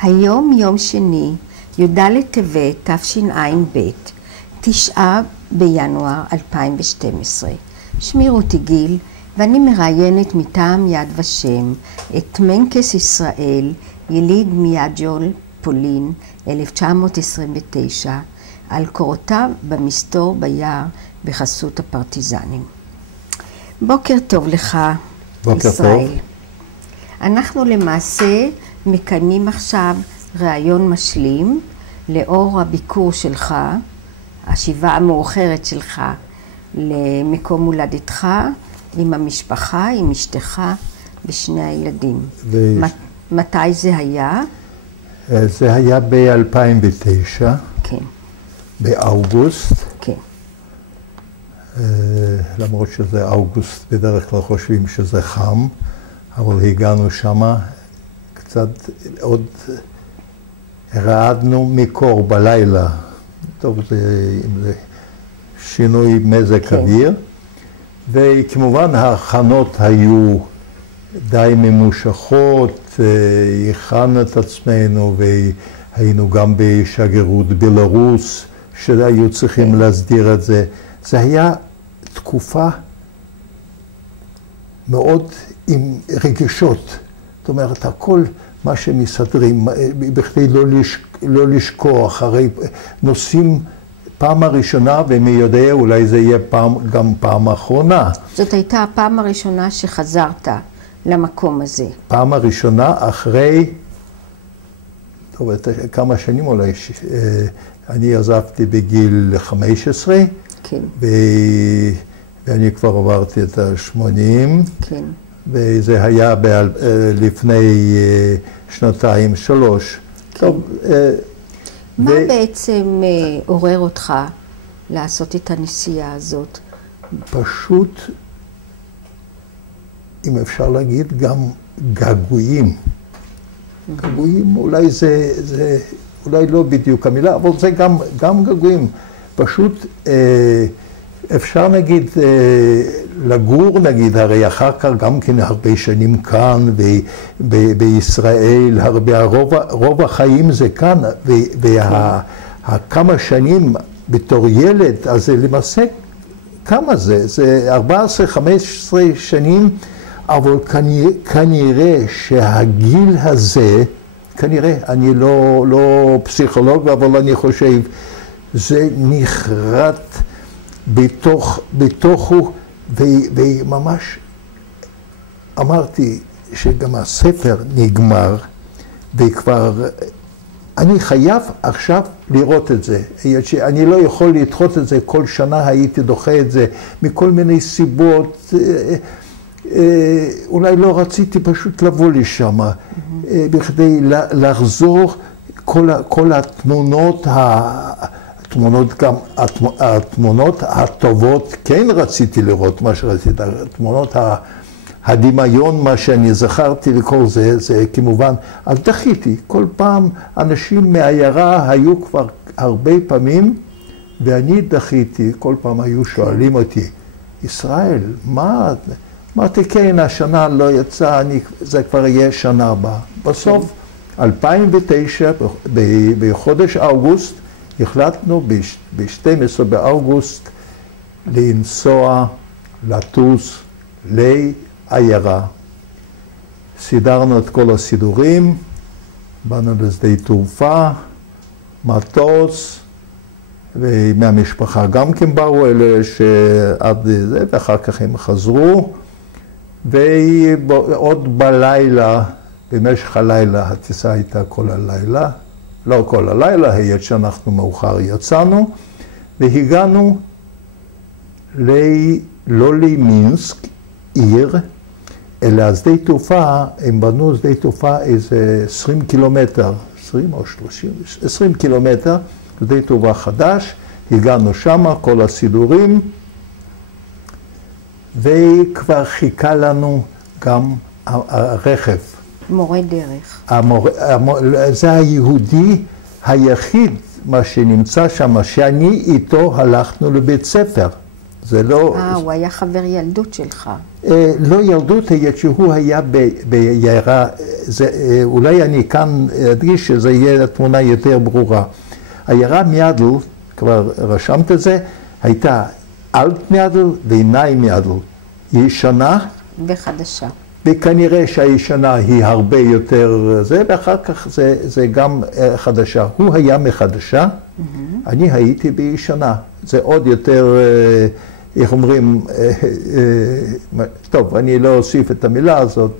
היום יום שני, י"ד טבת תשע"ב, 9 בינואר 2012. שמי רותי גיל, ואני מראיינת מטעם יד ושם את מנקס ישראל, יליד מיאג'ול, פולין, 1929, על קורותיו במסתור ביער בחסות הפרטיזנים. בוקר טוב לך, בוקר ישראל. טוב. אנחנו למעשה מקיימים עכשיו ראיון משלים לאור הביקור שלך, השיבה המאוחרת שלך למקום הולדתך, עם המשפחה, עם אשתך ושני הילדים. מתי זה היה? זה היה ב-2009, כן. באוגוסט. כן. למרות שזה אוגוסט, בדרך כלל חושבים שזה חם, אבל הגענו שמה, קצת עוד רעדנו מקור בלילה. טוב, זה שינוי מזג אוויר. וכמובן ההכנות היו די ממושכות, הכנו את עצמנו והיינו גם בשגרירות בלרוס, שהיו צריכים להסדיר את זה. זה היה תקופה מאוד עם רגשות. זאת אומרת, הכל מה שמסדרים, בכדי לא לשכוח, הרי נוסעים פעם הראשונה, ומי יודע, אולי זה יהיה גם פעם האחרונה. זאת הייתה הפעם הראשונה שחזרת למקום הזה. פעם הראשונה אחרי, טוב, כמה שנים אולי, אני עזבתי בגיל 15, כן. ואני כבר עברתי את ה-80, כן. וזה היה לפני שנתיים, 3. כן. טוב, מה בעצם עורר אותך לעשות את הנסיעה הזאת? פשוט, אם אפשר להגיד, גם געגועים. געגועים, אולי זה אולי לא בדיוק המילה, אבל זה גם געגועים. פשוט אפשר נגיד לגור, נגיד, הרי אחר כך גם כן הרבה שנים כאן בישראל, רוב החיים זה כאן, וכמה שנים בתור ילד, אז זה למעשה, כמה זה? זה 14-15 שנים, אבל כנראה שהגיל הזה, כנראה, אני לא פסיכולוג, אבל אני חושב, זה נחרט בתוכו, וממש אמרתי שגם הספר נגמר, וכבר אני חייב עכשיו לראות את זה. אני לא יכול לדחות את זה, כל שנה הייתי דוחה את זה מכל מיני סיבות, אולי לא רציתי פשוט לבוא לשם, בכדי לחזור כל התמונות, התמונות הטובות, כן רציתי לראות מה שרציתי, התמונות הדמיון, מה שאני זכרתי וכל זה, זה כמובן, אז דחיתי. כל פעם אנשים מהעיירה היו כבר הרבה פעמים, ואני דחיתי, כל פעם היו שואלים אותי, ישראל, מה תקן, השנה לא יצא, זה כבר יהיה שנה הבאה. בסוף, 2009, בחודש אוגוסט, החלטנו ב-12 באוגוסט לנסוע, לטוס לעיירה. סידרנו את כל הסידורים, באנו לשדה תעופה, מטוס, ומהמשפחה גם כן באו אלה שעד זה, ואחר כך הם חזרו, ועוד בלילה, במשך הלילה, הטיסה הייתה כל הלילה, לא כל הלילה, היות שאנחנו מאוחר יצאנו, והגענו לא למינסק, עיר, אלא שדה תעופה, הם בנו שדה תעופה איזה 20 קילומטר, 20 או 30, 20 קילומטר, שדה תעופה חדש, הגענו שם, כל הסידורים, וכבר חיכה לנו גם הרכב. מורה דרך. זה היהודי היחיד, מה שנמצא שם, שאני איתו הלכנו לבית ספר. זה לא... הוא היה חבר ילדות שלך. לא ילדות, שהוא היה בעיירה, אולי אני כאן אדגיש שזה יהיה תמונה יותר ברורה. העיירה מיאדל, כבר רשמת את זה, הייתה אלט מיאדל ועיניים מיאדל. ישנה. וחדשה. וכנראה שהישנה היא הרבה יותר זה, ואחר כך זה גם חדשה. הוא היה מחדשה, אני הייתי בישנה. זה עוד יותר, איך אומרים, טוב, אני לא אוסיף את המילה הזאת.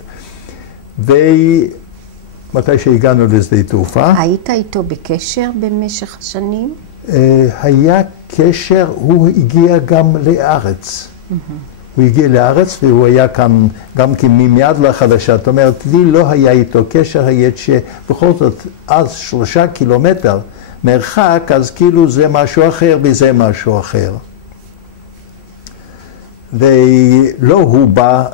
ומתי שהגענו לשדה תעופה. היית איתו בקשר במשך השנים? היה קשר, הוא הגיע גם לארץ. הוא הגיע לארץ והוא היה כאן גם מיד לחדשה. זאת אומרת, לי לא היה איתו קשר, היה שבכל זאת, אז 3 קילומטר מרחק, אז כאילו זה משהו אחר וזה משהו אחר. ולא הוא בא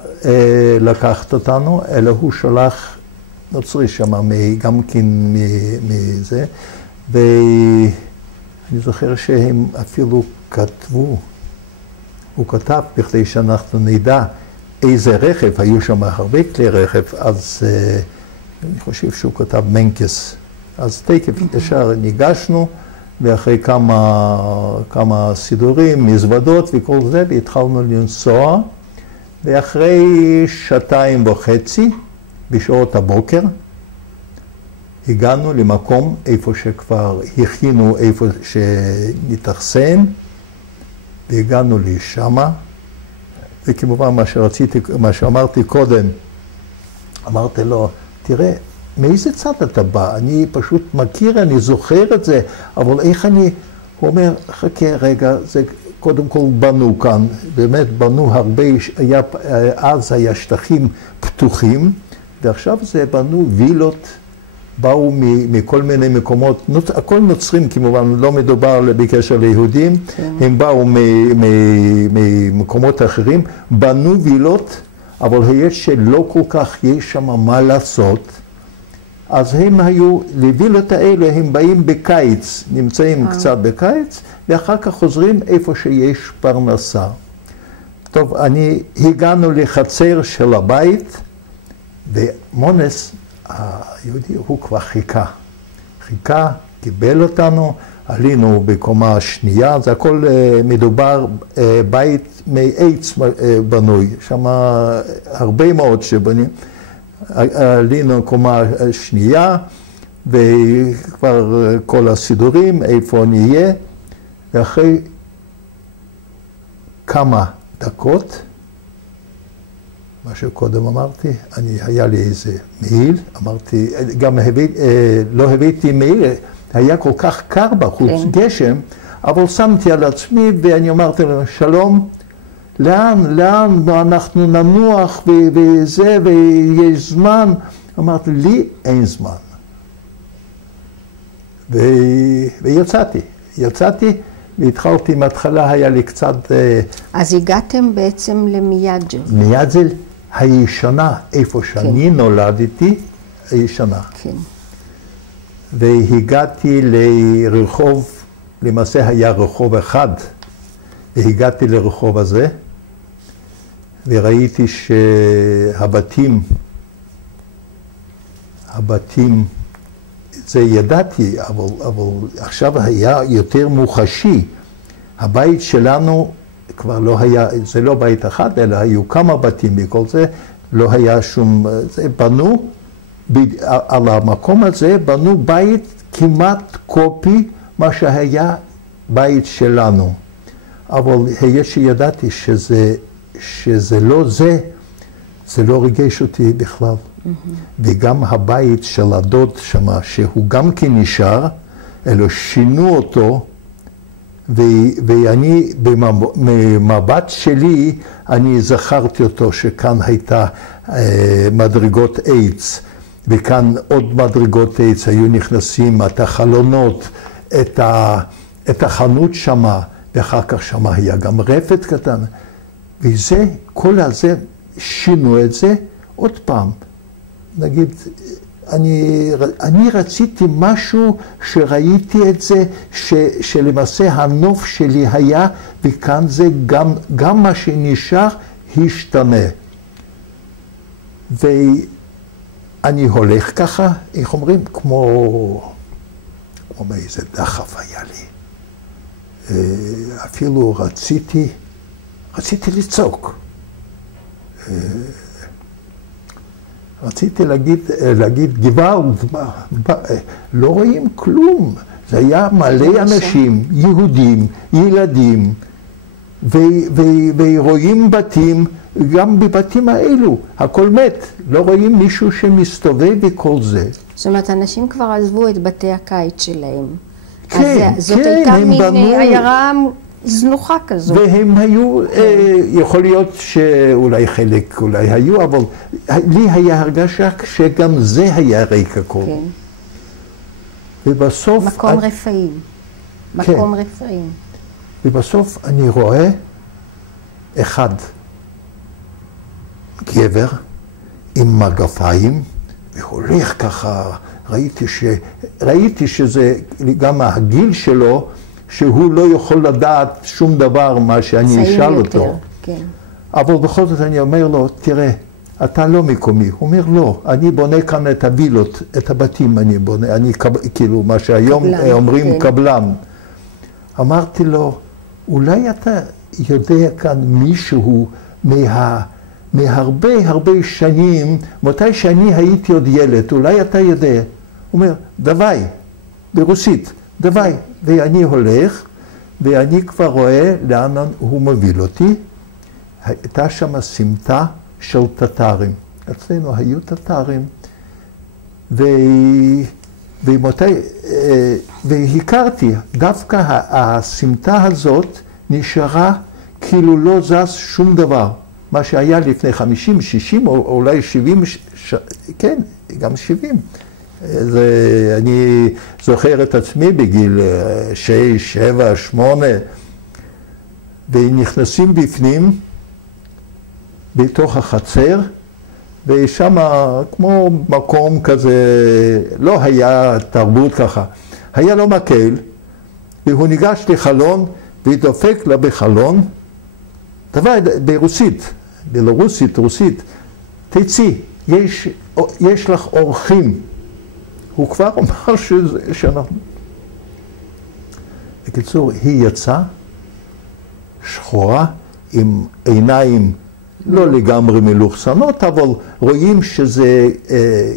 לקחת אותנו, אלא הוא שלח נוצרי שם, גם כן מזה. ואני זוכר שהם אפילו כתבו, הוא כתב בכדי שאנחנו נדע איזה רכב, היו שם הרבה כלי רכב, אז אני חושב שהוא כתב מנקס. אז תקף ישר ניגשנו, ואחרי כמה סידורים, מזוודות וכל זה, והתחלנו לנסוע, ואחרי 2.5 בשעות הבוקר, הגענו למקום איפה שכבר הכינו, איפה שנתאכסן, והגענו לשמה, וכמובן מה שאמרתי קודם, אמרתי לו, תראה, מאיזה צד אתה בא? אני פשוט מכיר, אני זוכר את זה, אבל איך אני, הוא אומר, חכה רגע, זה קודם כל בנו כאן, באמת בנו הרבה, אז היה שטחים פתוחים, ועכשיו זה בנו וילות, באו מכל מיני מקומות, הכל נוצרים כמובן, לא מדובר בקשר ליהודים, הם באו ממקומות אחרים, בנו וילות, אבל היות שלא כל כך יש שם מה לעשות, אז הם היו, לווילות האלה הם באים בקיץ, נמצאים קצת בקיץ, ואחר כך חוזרים איפה שיש פרנסה. טוב, הגענו לחצר של הבית, ומונס, היהודי, הוא כבר חיכה, קיבל אותנו, עלינו בקומה שנייה, זה הכל מדובר בית מעץ בנוי, שם הרבה מאוד שבנים. עלינו קומה שנייה, וכבר כל הסידורים, איפה נהיה, ואחרי כמה דקות, מה שקודם אמרתי, היה לי איזה מעיל, אמרתי, גם לא הבאתי מעיל, היה כל כך קר בחוץ, גשם, אבל שמתי על עצמי ואני אמרתי לו, שלום, לאן אנחנו ננוח וזה, ויש זמן? אמרתי, לי אין זמן. ויצאתי, והתחלתי, מההתחלה היה לי קצת... אז הגעתם בעצם למייג'ל. מייג'ל הישנה, איפה שאני נולדתי, הישנה. כן. והגעתי לרחוב, למעשה היה רחוב אחד, והגעתי לרחוב הזה, וראיתי שהבתים, זה ידעתי, אבל עכשיו היה יותר מוחשי. הבית שלנו כבר לא היה, זה לא בית אחד, אלא היו כמה בתים בכל זה, לא היה שום, זה בנו, על המקום הזה בנו בית כמעט קופי מה שהיה בית שלנו. אבל היות שידעתי שזה לא זה, זה לא ריגש אותי בכלל. וגם הבית של הדוד שמה, שהוא גם כן נשאר, אלא שינו אותו, ואני במבט שלי, אני זכרתי אותו שכאן הייתה מדרגות עץ, וכאן עוד מדרגות עץ, היו נכנסים את החלונות, את החנות שמה, ואחר כך שמה היה גם רפת קטן. וזה, כל הזה, שינו את זה עוד פעם. נגיד, אני רציתי משהו שראיתי את זה, שלמעשה הנוף שלי היה, וכאן זה גם מה שנשאר השתנה. ואני הולך ככה, איך אומרים? כמו מאיזה דחף היה לי. אפילו רציתי לצעוק. רציתי להגיד גוואלד, לא רואים כלום. זה היה מלא אנשים, יהודים, ילדים, ורואים בתים, גם בבתים האלו, הכל מת. לא רואים מישהו שמסתובב וכל זה. זאת אומרת, אנשים כבר עזבו את בתי הקיץ שלהם. כן, אז זאת כן, הייתה הם מין בנו... עיירה זנוחה כזו. והם היו, יכול להיות שאולי חלק אולי היו, אבל לי היה הרגשה שגם זה היה ריק הכל. כן. ובסוף... מקום רפאים. מקום רפאים. ובסוף אני רואה אחד, גבר עם מגפיים, והולך ככה, ראיתי שזה גם הגיל שלו, שהוא לא יכול לדעת שום דבר מה שאני אשאל אותו. כן. אבל בכל זאת אני אומר לו, תראה, אתה לא מקומי. הוא אומר, לא, אני בונה כאן את הווילות, את הבתים אני בונה, כאילו מה שהיום אומרים קבלן. אמרתי לו, אולי אתה יודע כאן מישהו מהרבה שנים, מתי שאני הייתי עוד ילד, אולי אתה יודע. הוא אומר, דווי, ברוסית, דווי. ואני הולך, ואני כבר רואה לאן הוא מוביל אותי. הייתה שם סמטה של טטרים. אצלנו היו טטרים, והכרתי, דווקא הסמטה הזאת נשארה כאילו לא זז שום דבר. מה שהיה לפני 50, 60 או אולי 70, כן, גם 70. אני זוכר את עצמי בגיל 6, 7, 8, ונכנסים בפנים, בתוך החצר, ושם כמו מקום כזה, לא היה תרבות ככה, היה לו מקל, והוא ניגש לחלון, ודופק לה בחלון, דבר ברוסית, בלרוסית, רוסית, תצאי, יש לך אורחים. הוא כבר אומר שאנחנו... בקיצור, היא יצאה שחורה עם עיניים לא לגמרי מלוכסנות, אבל רואים שזה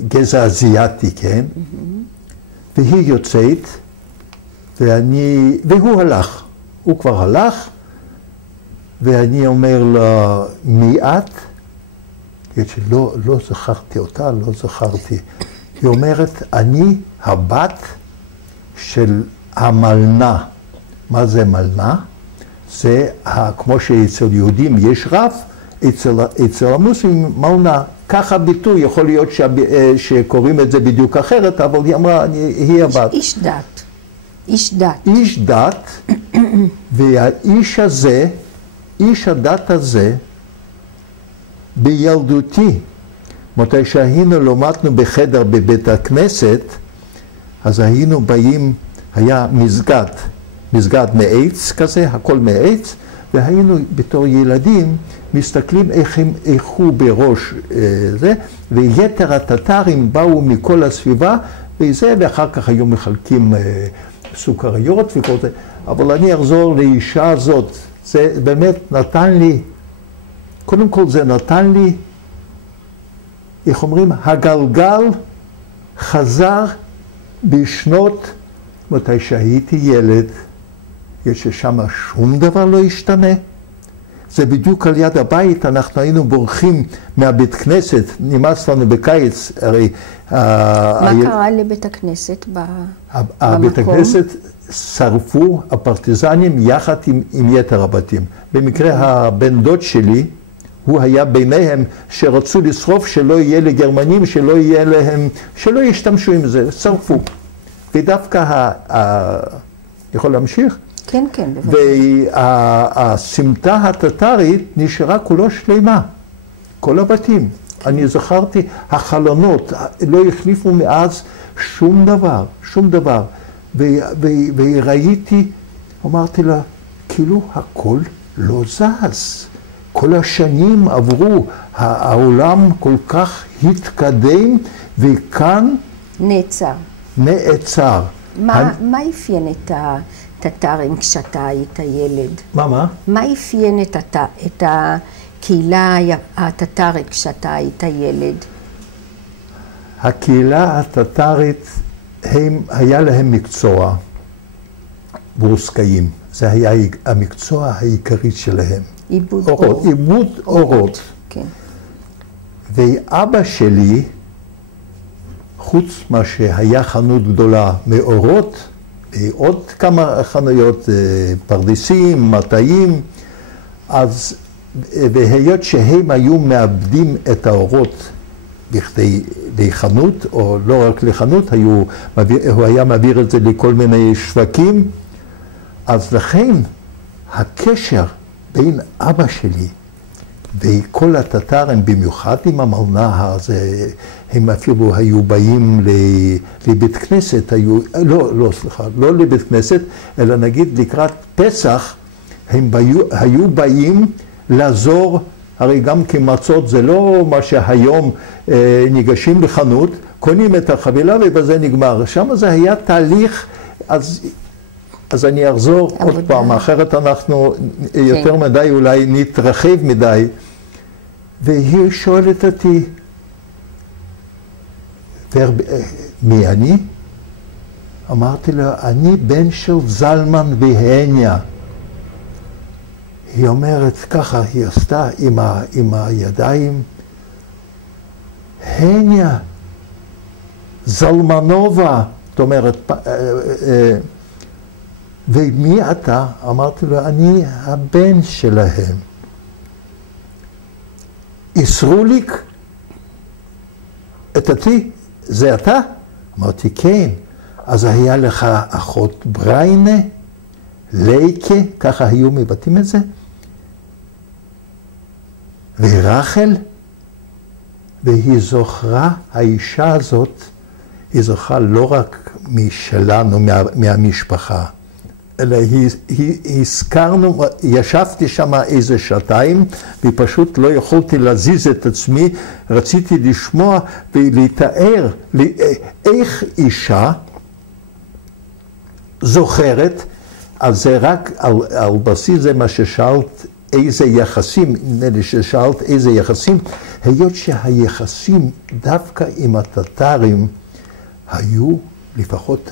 גזע אזיאטי, כן? והיא יוצאת, והוא הלך. הוא כבר הלך, ואני אומר לה, מי את? לא זכרתי אותה, לא זכרתי. היא אומרת, אני הבת של המלנה. מה זה מלנה? זה, כמו שאצל יהודים יש רב, אצל המוסלמים מלנה. ככה ביטוי, יכול להיות שקוראים את זה בדיוק אחרת, אבל היא אמרה, היא הבת. איש דת. איש דת. איש דת, והאיש הזה, איש הדת הזה, בילדותי, מתי שהיינו לומדנו בחדר בבית הכנסת, אז היינו באים, היה מסגד מעץ כזה, הכל מעץ, והיינו בתור ילדים מסתכלים איך הוא בראש זה, ויתר הטטרים באו מכל הסביבה, וזה, ואחר כך היו מחלקים סוכריות וכל זה. אבל אני אחזור לאישה הזאת, זה באמת נתן לי, קודם כל זה נתן לי, איך אומרים, הגלגל חזר בשנות, מתי שהייתי ילד, יש ששם שום דבר לא השתנה. זה בדיוק על יד הבית, אנחנו היינו בורחים מהבית כנסת, נמאס לנו בקיץ, הרי... מה קרה לבית הכנסת במקום? הבית הכנסת שרפו הפרטיזנים יחד עם יתר הבתים. במקרה הבן דוד שלי, הוא היה ביניהם שרצו לשרוף שלא יהיה לגרמנים, שלא יהיה להם, שלא ישתמשו עם זה, שרפו. ודווקא יכול להמשיך? כן, כן, בוודאי. והסמטה הטטרית נשארה כולו שלמה, כל הבתים. אני זכרתי, החלונות לא החליפו מאז שום דבר, שום דבר. וראיתי, אמרתי לה, כאילו הכל לא זז. כל השנים עברו, העולם כל כך התקדם, וכאן נעצר. מה אפיין את הטטרים כשאתה היית ילד? מה? מה אפיין את הקהילה הטטרית כשאתה היית ילד? הקהילה הטטרית, היה להם מקצוע, ברוסקאים. זה היה המקצוע העיקרי שלהם. עיבוד אורות. עיבוד אורות. כן. ואבא שלי, חוץ מה שהיה חנות גדולה מאורות, ועוד כמה חנויות, פרדסים, מטעים, אז, והיות שהם היו מאבדים את האורות בכדי לחנות, או לא רק לחנות, הוא היה מעביר את זה לכל מיני שווקים, אז לכן הקשר בין אבא שלי וכל הטטרים, במיוחד עם המלנהר, הם אפילו היו באים לבית כנסת, לא לבית כנסת, אלא נגיד לקראת פסח, הם היו באים לעזור, הרי גם כמצות זה לא מה שהיום ניגשים לחנות, קונים את החבילה ובזה נגמר. שם זה היה תהליך, אז אני אחזור עוד פעם, אחרת אנחנו יותר מדי אולי נתרחב מדי. והיא שואלת אותי, מי אני? אמרתי לה, אני בן של זלמן והניה. היא אומרת ככה, היא עשתה עם הידיים, הניה, זלמנובה, זאת אומרת, ומי אתה? אמרתי לו, אני הבן שלהם. ישרוליק, אותי, זה אתה? אמרתי, כן. אז היה לך אחות בריינה, לייקה, ככה היו מבטאים את זה, ורחל, והיא זוכרה, האישה הזאת, היא זוכרה לא רק משלנו, מהמשפחה, אלא הזכרנו, ישבתי שם איזה שעתיים, ופשוט לא יכולתי להזיז את עצמי, רציתי לשמוע ולתאר איך אישה זוכרת, אז זה רק על בסיס זה מה ששאלת, איזה יחסים, נדמה לי ששאלת איזה יחסים, היות שהיחסים דווקא עם הטטרים היו, לפחות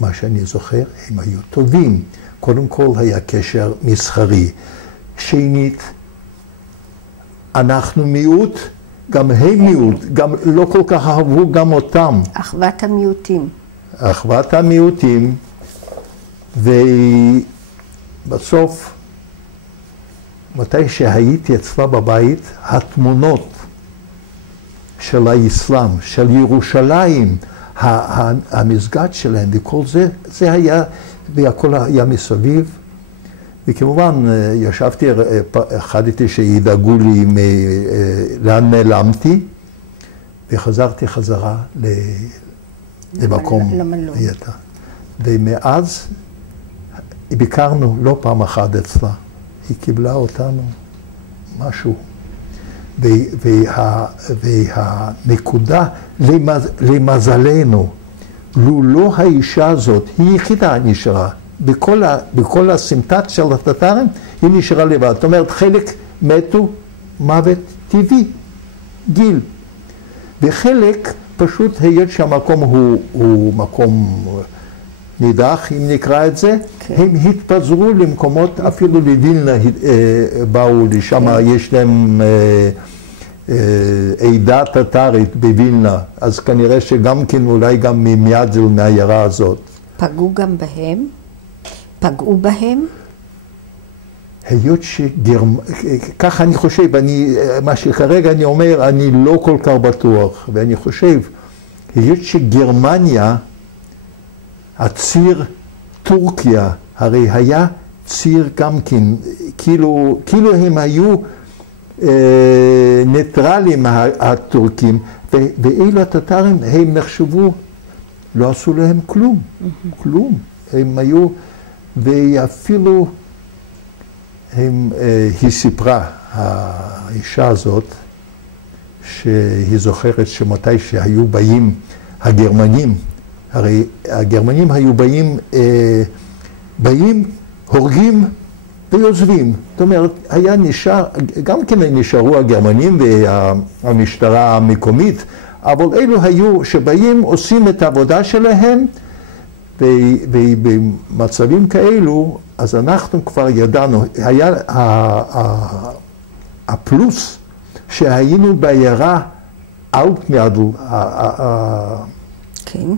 מה שאני זוכר, הם היו טובים. קודם כל היה קשר מסחרי. שנית, אנחנו מיעוט, גם הם מיעוט, גם לא כל כך אהבו גם אותם. אחוות המיעוטים. אחוות המיעוטים, ובסוף, מתי שהייתי אצלה בבית, התמונות של האסלאם, של ירושלים, המסגד שלהם וכל זה, זה היה, והכל היה מסביב. וכמובן, ישבתי, החלטתי שידאגו לי לאן נעלמתי, וחזרתי חזרה למקום היתה. ומאז ביקרנו לא פעם אחת אצלה. היא קיבלה אותנו משהו. והנקודה, למזלנו, לו לא האישה הזאת, היא יחידה נשארה. בכל הסמטת של הטטרים, היא נשארה לבד. זאת אומרת, חלק מתו מוות טבעי, גיל. וחלק, פשוט היות שהמקום הוא מקום נידח, אם נקרא את זה, הם התפזרו למקומות, אפילו לווילנה באו לשם, יש להם עדה טטרית בווילנה, אז כנראה שגם כן, אולי גם ממיידזל, מהעיירה הזאת. פגעו גם בהם? פגעו בהם? היות ככה אני חושב, מה שכרגע אני אומר, אני לא כל כך בטוח, ואני חושב, היות שגרמניה, הציר טורקיה, הרי היה ציר גם כן, כאילו הם היו ניטרלים הטורקים, ואילו הטטרים הם נחשבו, לא עשו להם כלום, כלום. הם היו, ואפילו היא סיפרה, האישה הזאת, שהיא זוכרת שמתי שהיו באים הגרמנים, הרי הגרמנים היו באים, הורגים ויוזבים. זאת אומרת, היה נשאר, גם כן נשארו הגרמנים והמשטרה המקומית, אבל אלו היו שבאים, עושים את העבודה שלהם, ובמצבים כאלו, אז אנחנו כבר ידענו, היה הפלוס שהיינו בעיירה אלטמיידל, כן.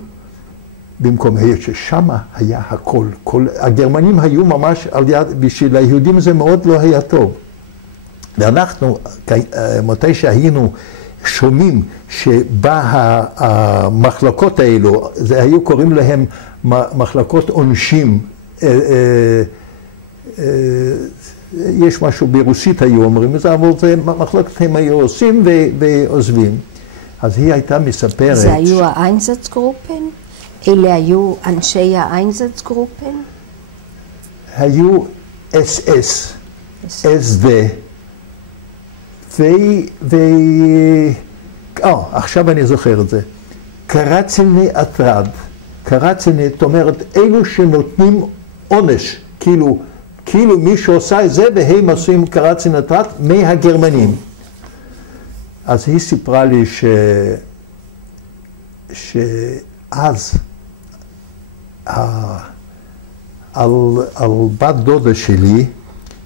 במקום ששם היה הכל. הגרמנים היו ממש על יד, בשביל היהודים זה מאוד לא היה טוב. ואנחנו, מתי שהיינו שומעים שבא המחלקות האלו, זה היו קוראים להם מחלקות עונשים, יש משהו ברוסית היו אומרים את זה, אבל זה מחלקת הם היו עושים ועוזבים. אז היא הייתה מספרת... זה היו האיינזצגרופן? אלה היו אנשי האיינזצגרופן? היו אס-אס, SD, עכשיו אני זוכר את זה. קרציני אטרד. קרציני, זאת אומרת, אלו שנותנים עונש, כאילו מי שעושה את זה והם עושים קרציני אטרד מהגרמנים. אז היא סיפרה לי שאז על בת דודה שלי,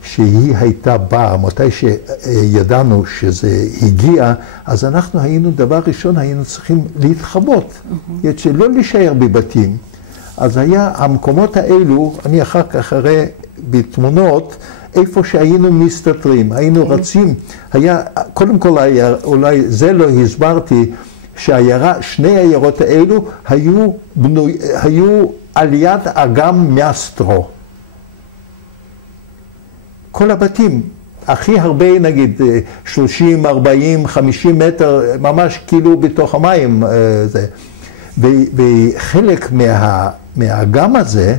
שהיא הייתה באה, מתי שידענו שזה הגיע, אז אנחנו היינו, דבר ראשון, היינו צריכים להתחבות, שלא להישאר בבתים. אז היה המקומות האלו, אני אחר כך אראה בתמונות, איפה שהיינו מסתתרים, היינו רצים, היה, קודם כל, אולי זה לא הסברתי, שני העיירות האלו היו על יד אגם מאסטרו. כל הבתים, הכי הרבה נגיד 30, 40, 50 מטר, ממש כאילו בתוך המים. וחלק מהאגם הזה,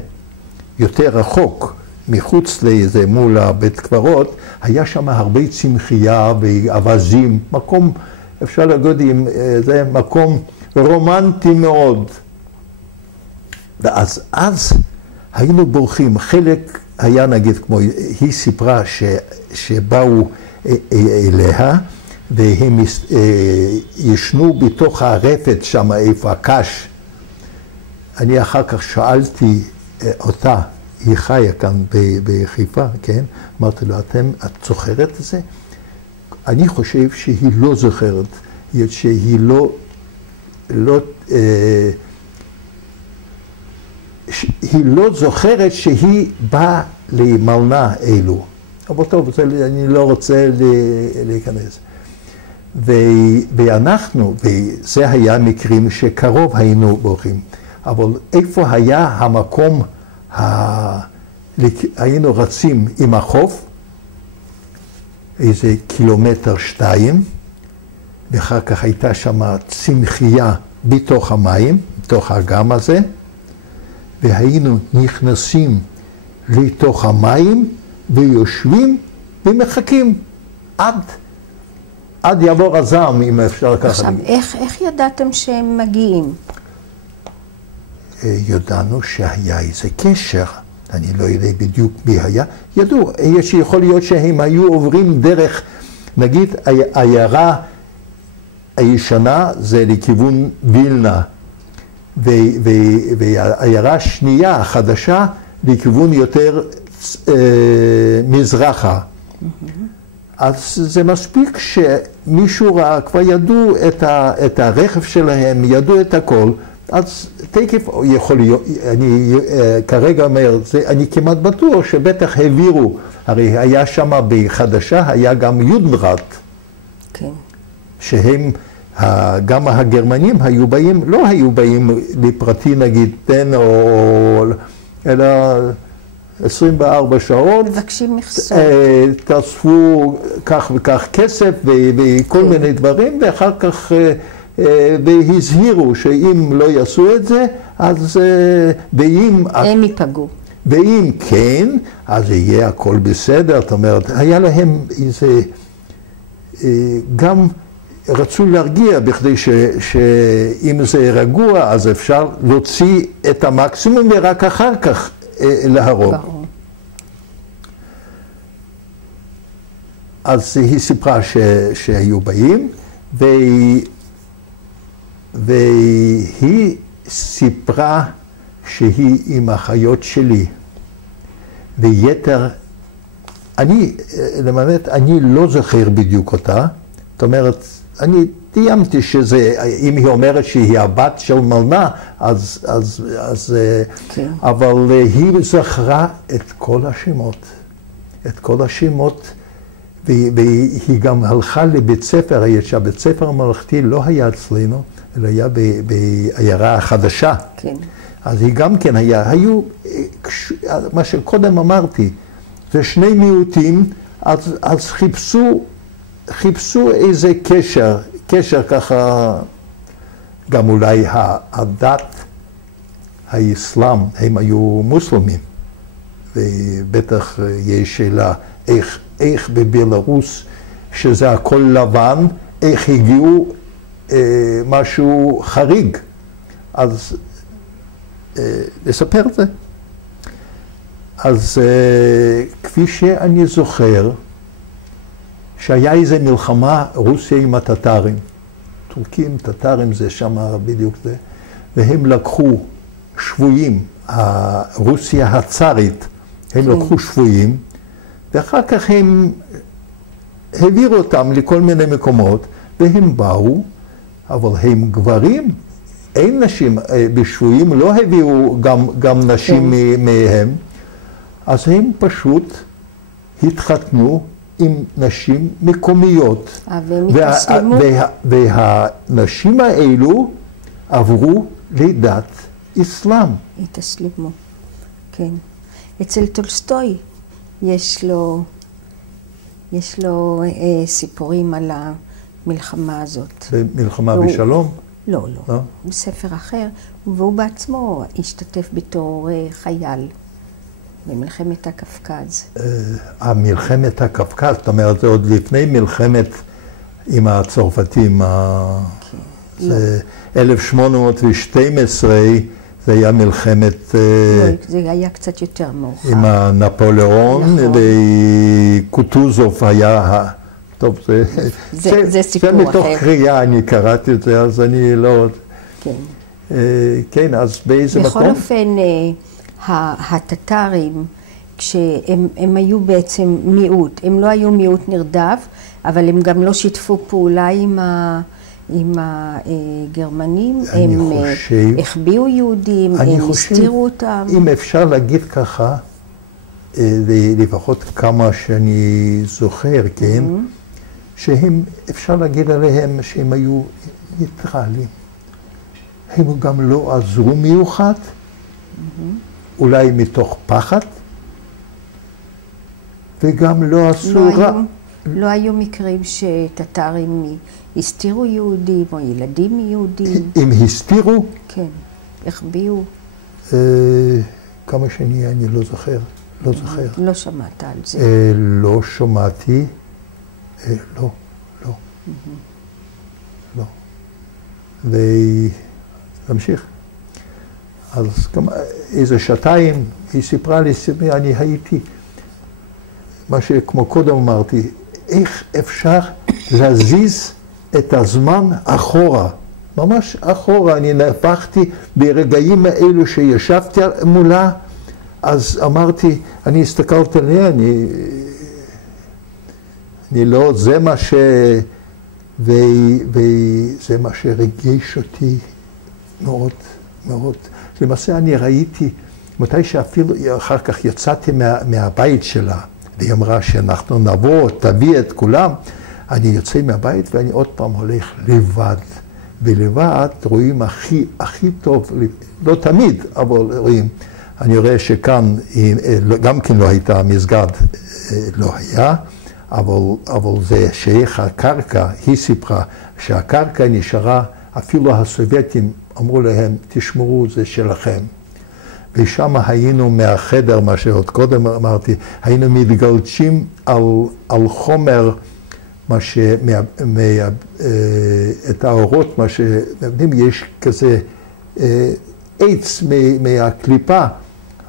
יותר רחוק, מחוץ לזה מול הבית קברות, היה שם הרבה צמחייה ואבזים, מקום, אפשר להגיד, זה מקום רומנטי מאוד. ואז היינו בורחים, חלק היה נגיד כמו, היא סיפרה שבאו אליה, והם ישנו בתוך הרפת שם, איפה הקש. אני אחר כך שאלתי אותה, היא חיה כאן בחיפה, כן? אמרתי לו, את זוכרת את זה? אני חושב שהיא לא זוכרת, שהיא היא לא זוכרת שהיא באה למלנה אלו. אבל טוב, אני לא רוצה להיכנס. ואנחנו, וזה היה מקרים שקרוב היינו בורחים, אבל איפה היה המקום, היינו רצים עם החוף, איזה 1-2 קילומטר, ואחר כך הייתה שם צמחייה בתוך המים, בתוך האגם הזה, והיינו נכנסים לתוך המים ויושבים ומחכים עד יעבור הזעם, אם אפשר ככה. עכשיו, איך ידעתם שהם מגיעים? ידענו שהיה איזה קשר, אני לא יודע בדיוק מי היה. ידעו, יכול להיות שהם היו עוברים דרך, נגיד, העיירה הישנה זה לכיוון וילנה, והעיירה השנייה, החדשה, לכיוון יותר מזרחה. אז זה מספיק שמישהו ראה, כבר ידעו את הרכב שלהם, ידעו את הכל, אז תקף יכול להיות, אני כרגע אומר, אני כמעט בטוח שבטח העבירו, הרי היה שם בחדשה, היה גם יודנראט, כן. שהם, גם הגרמנים היו באים, לא היו באים לפרטי נגיד, אלא 24 שעות. מבקשים מכסות. תאספו כך וכך כסף וכל מיני דברים, ואחר כך והזהירו שאם לא יעשו את זה, אז ואם... הם ייפגעו. ואם כן, אז יהיה הכל בסדר. זאת אומרת, היה להם איזה... גם רצו להרגיע בכדי שאם זה רגוע, אז אפשר להוציא את המקסימום ורק אחר כך להרוג. אז היא סיפרה שהיו באים, והיא סיפרה שהיא עם החיות שלי. ויתר, למעט, אני לא זוכר בדיוק אותה. זאת אומרת, אני תיאמתי שזה, אם היא אומרת שהיא הבת של מלנה, אז כן. אבל היא זכרה את כל השמות. את כל השמות, והיא גם הלכה לבית ספר, שהבית ספר הממלכתי לא היה אצלנו, אלא היה בעיירה החדשה. כן. אז היא גם כן היו, מה שקודם אמרתי, זה שני מיעוטים, אז חיפשו איזה קשר ככה, גם אולי הדת, האסלאם, הם היו מוסלמים, ובטח יש שאלה איך בבלרוס, שזה הכל לבן, איך הגיעו משהו חריג. אז לספר את זה. אז כפי שאני זוכר, שהיה איזו מלחמה רוסיה עם הטטרים. טורקים, טטרים זה שם בדיוק זה. והם לקחו שבויים, רוסיה הצארית, הם לקחו שבויים, ואחר כך הם העבירו אותם לכל מיני מקומות, והם באו, אבל הם גברים, אין נשים, בשבויים לא הביאו גם נשים מהם, אז הם פשוט התחתנו עם נשים מקומיות. והם התאסלמו. והנשים האלו עברו לדת אסלאם. התאסלמו, כן. אצל טולסטוי יש לו סיפורים על המלחמה הזאת. מלחמה בשלום? לא. בספר אחר, והוא בעצמו השתתף בתור חייל במלחמת הקווקז. מלחמת הקווקז, זאת אומרת, זה עוד לפני מלחמת עם הצרפתים. זה 1812, זה היה מלחמת... זה היה קצת יותר מאוחר. עם נפוליאון, וקוטוזוב היה... טוב, זה סיפור אחר. זה מתוך קריאה, אני קראתי את זה, אז אני לא... כן. כן, אז באיזה מקום? בכל אופן, הטטרים, כשהם היו בעצם מיעוט, הם לא היו מיעוט נרדף, אבל הם גם לא שיתפו פעולה עם הגרמנים, הם החביאו יהודים, הם הסתירו אותם. אם אפשר להגיד ככה, לפחות כמה שאני זוכר, כן, שהם, אפשר להגיד עליהם שהם היו ניטרלים. הם גם לא עזרו מיוחד, אולי מתוך פחד, וגם לא עשו רע. לא היו מקרים שטטרים הסתירו יהודים או ילדים מיהודים? אם הסתירו? כן, החביאו. כמה שני אני לא זוכר. לא זוכר. לא שמעת על זה. לא שמעתי. לא. ונמשיך. אז גם איזה שעתיים היא סיפרה לי, אני הייתי, מה שכמו קודם אמרתי, איך אפשר להזיז את הזמן אחורה. ממש אחורה. אני נהפכתי ברגעים האלו שישבתי מולה, אז אמרתי, אני הסתכלת עליה, אני לא, זה מה וזה מה שרגש אותי מאוד, מאוד. למעשה אני ראיתי, מתי שאפילו אחר כך יצאתי מהבית שלה, והיא אמרה שאנחנו נבוא, תביא את כולם, אני יוצא מהבית ואני עוד פעם הולך לבד. ולבד רואים הכי טוב, לא תמיד, אבל רואים. אני רואה שכאן גם כן לא הייתה מסגד, לא היה, אבל זה שייך הקרקע, היא סיפרה שהקרקע נשארה, אפילו הסובייטים אמרו להם, תשמרו, זה שלכם. ושם היינו מהחדר, מה שעוד קודם אמרתי, היינו מתגלשים על חומר, את האורות, מה שנותנים, יש כזה עץ מהקליפה,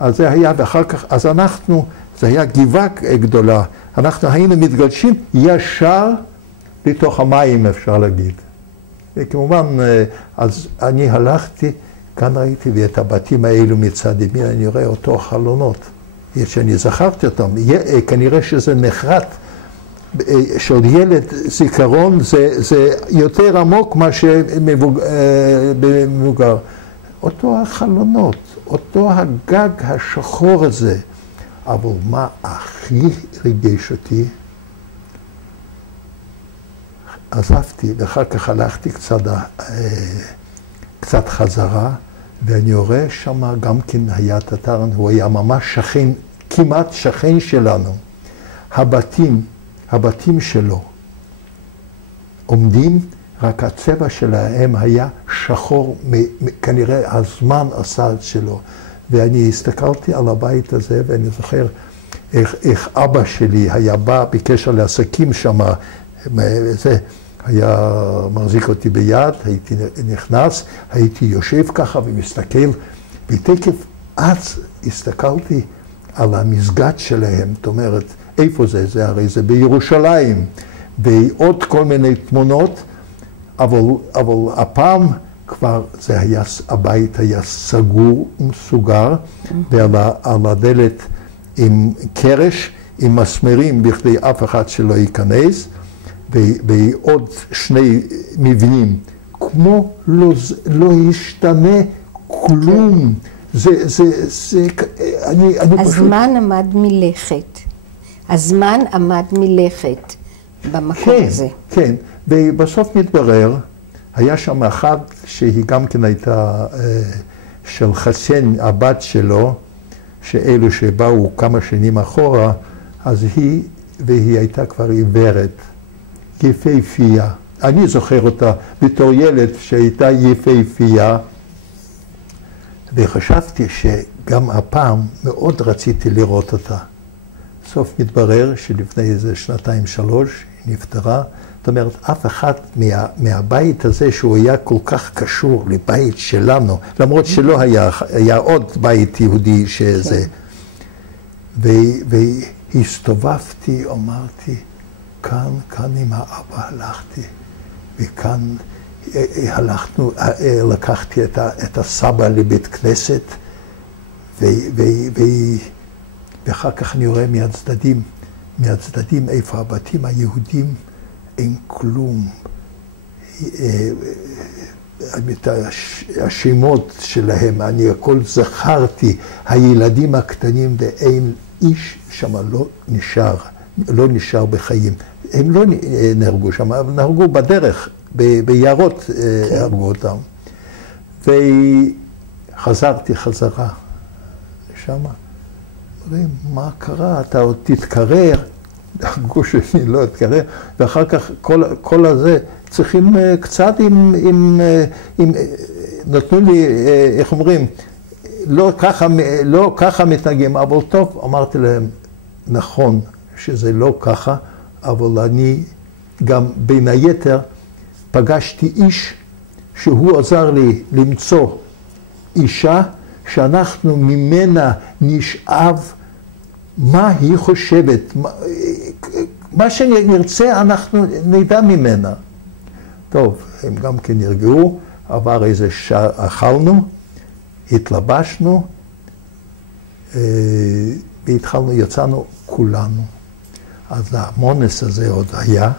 אז זה היה, ואחר כך, אז אנחנו, זה היה גבעה גדולה, אנחנו היינו מתגלשים ישר לתוך המים, אפשר להגיד. וכמובן, אז אני הלכתי, כאן ראיתי, ואת הבתים האלו מצד ימין, אני רואה אותו חלונות, שאני זכרתי אותם, כנראה שזה נחרט, של ילד זיכרון זה יותר עמוק מה שמבוגר. אותו החלונות, אותו הגג השחור הזה, אבל מה הכי ריגש אותי? עזבתי ואחר כך הלכתי קצת חזרה, ואני רואה שם גם כן היה טטרן, הוא היה ממש שכן, כמעט שכן שלנו. הבתים שלו עומדים, רק הצבע שלהם היה שחור, כנראה הזמן עשה את שלו. ואני הסתכלתי על הבית הזה, ואני זוכר איך אבא שלי היה בא בקשר לעסקים שם, זה היה מחזיק אותי ביד, הייתי נכנס, הייתי יושב ככה ומסתכל, ותקף אז הסתכלתי על המסגד שלהם, זאת אומרת, איפה זה? זה הרי זה בירושלים, ועוד כל מיני תמונות, אבל הפעם כבר זה היה, הבית היה סגור ומסוגר, ועל הדלת עם קרש, עם מסמרים בכדי אף אחד שלא ייכנס, ועוד שני מבנים, כמו לא השתנה כלום. הזמן עמד מלכת. הזמן עמד מלכת במקום הזה. כן, ובסוף מתברר, היה שם אחת שהיא גם כן הייתה של חסן, הבת שלו, שאלו שבאו כמה שנים אחורה, אז והיא הייתה כבר עיוורת, יפהפייה. אני זוכר אותה בתור ילד שהייתה יפהפייה, וחשבתי שגם הפעם מאוד רציתי לראות אותה. בסוף מתברר שלפני איזה 2-3 היא נפטרה. זאת אומרת, אף אחד מהבית הזה שהוא היה כל כך קשור לבית שלנו, למרות שלא היה עוד בית יהודי שזה. והסתובבתי, אמרתי, כאן עם האבא הלכתי, וכאן הלכנו, לקחתי את הסבא לבית כנסת, ואחר כך אני רואה מהצדדים איפה הבתים היהודים, אין כלום. השמות שלהם, אני הכל זכרתי, הילדים הקטנים, ואין איש שם לא נשאר בחיים. הם לא נהרגו שם, אבל נהרגו בדרך, ביערות הרגו אותם. וחזרתי חזרה לשם. אומרים, מה קרה? אתה עוד תתקרר. הגוש שלי לא התקרר, ואחר כך כל הזה צריכים קצת נתנו לי, איך אומרים, לא ככה מתנהגים, אבל טוב, אמרתי להם, נכון שזה לא ככה, אבל אני גם בין היתר פגשתי איש שהוא עזר לי למצוא אישה שאנחנו ממנה נשאב מה היא חושבת, מה שנרצה אנחנו נדע ממנה. טוב, הם גם כן נרגעו, עבר איזה שעה, אכלנו, התלבשנו, והתחלנו, יצאנו כולנו. אז המונס הזה עוד היה,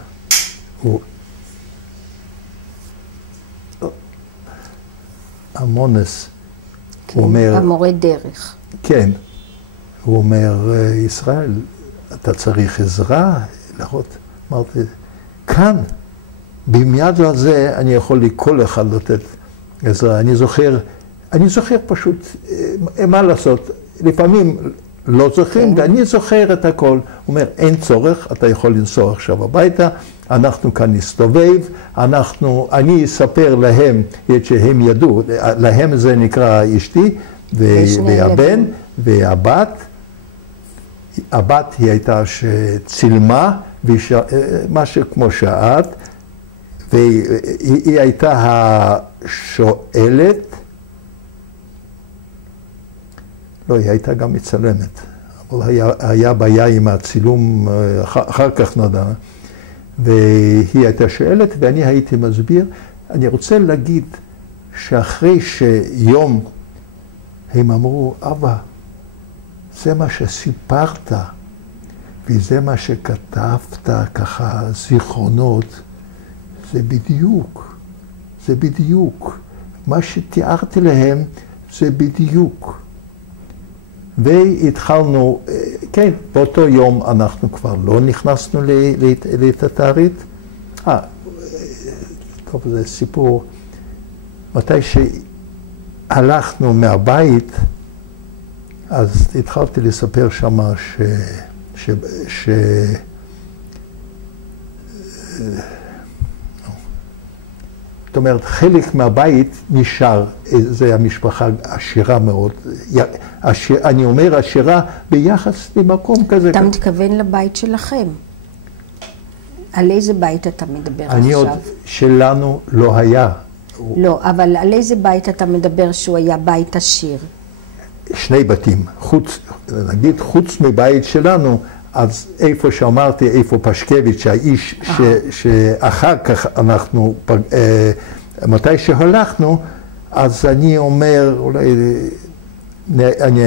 המונס, כן, הוא אומר... המורה דרך. כן. הוא אומר, ישראל, אתה צריך עזרה? להראות. אמרתי, כאן, במיד הזה, אני יכול לכל אחד לתת עזרה. אני זוכר פשוט, מה לעשות? לפעמים לא זוכרים, ואני זוכר את הכל. הוא אומר, אין צורך, אתה יכול לנסוע עכשיו הביתה, אנחנו כאן נסתובב, אני אספר להם את שהם ידעו, להם זה נקרא אשתי, והבן, והבת. הבת היא הייתה שצילמה, משהו כמו שעת, והיא הייתה השואלת, לא, היא הייתה גם מצלמת, אבל היה בעיה עם הצילום, אחר כך נודע, והיא הייתה שואלת ואני הייתי מסביר. אני רוצה להגיד שאחרי שיום הם אמרו, אבא, זה מה שסיפרת, וזה מה שכתבת, ככה זיכרונות, זה בדיוק. מה שתיארתי להם זה בדיוק. והתחלנו, כן, באותו יום אנחנו כבר לא נכנסנו לטטרית. טוב, זה סיפור. מתי שהלכנו מהבית, אז התחלתי לספר שמה זאת אומרת, חלק מהבית נשאר, זה המשפחה עשירה מאוד. אני אומר עשירה ביחס למקום כזה. אתה מתכוון לבית שלכם. על איזה בית אתה מדבר עכשיו? אני עוד, שלנו לא היה. לא, אבל על איזה בית אתה מדבר שהוא היה בית עשיר? שני בתים. נגיד, חוץ מבית שלנו, אז איפה שאמרתי, איפה פשקביץ', האיש שאחר כך אנחנו, מתי שהלכנו, אז אני אומר, אולי אני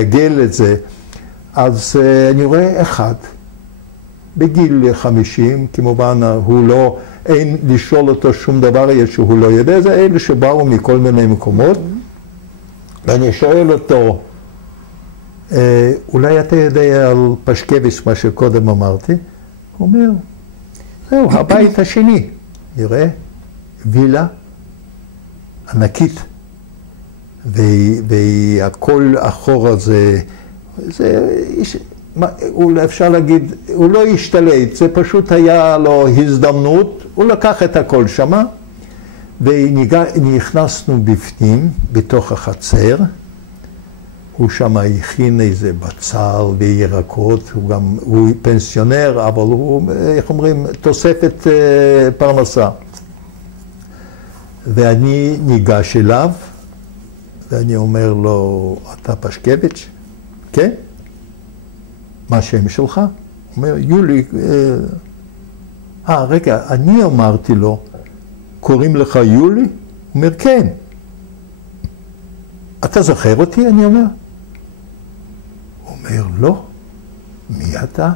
אגל את זה, אז אני רואה אחד, בגיל 50, כמובן הוא לא, אין לשאול אותו שום דבר שהוא לא יודע, זה אלה שבאו מכל מיני מקומות, ואני שואל אותו, אולי אתה יודע על פשקביץ' מה שקודם אמרתי? הוא אומר, זהו, הבית השני, נראה, וילה ענקית, והכל אחורה זה אפשר להגיד, הוא לא השתלט, זה פשוט היה לו הזדמנות, הוא לקח את הכל שמה, ונכנסנו בפנים, בתוך החצר, הוא שם הכין איזה בצל וירקות, הוא פנסיונר, אבל הוא, איך אומרים, תוספת פרנסה. ואני ניגש אליו, ואני אומר לו, אתה פשקביץ'? כן? מה השם שלך? הוא אומר, יולי, רגע, אני אמרתי לו, קוראים לך יולי? הוא אומר, כן. אתה זוכר אותי? אני אומר. הוא אומר, לא. מי אתה?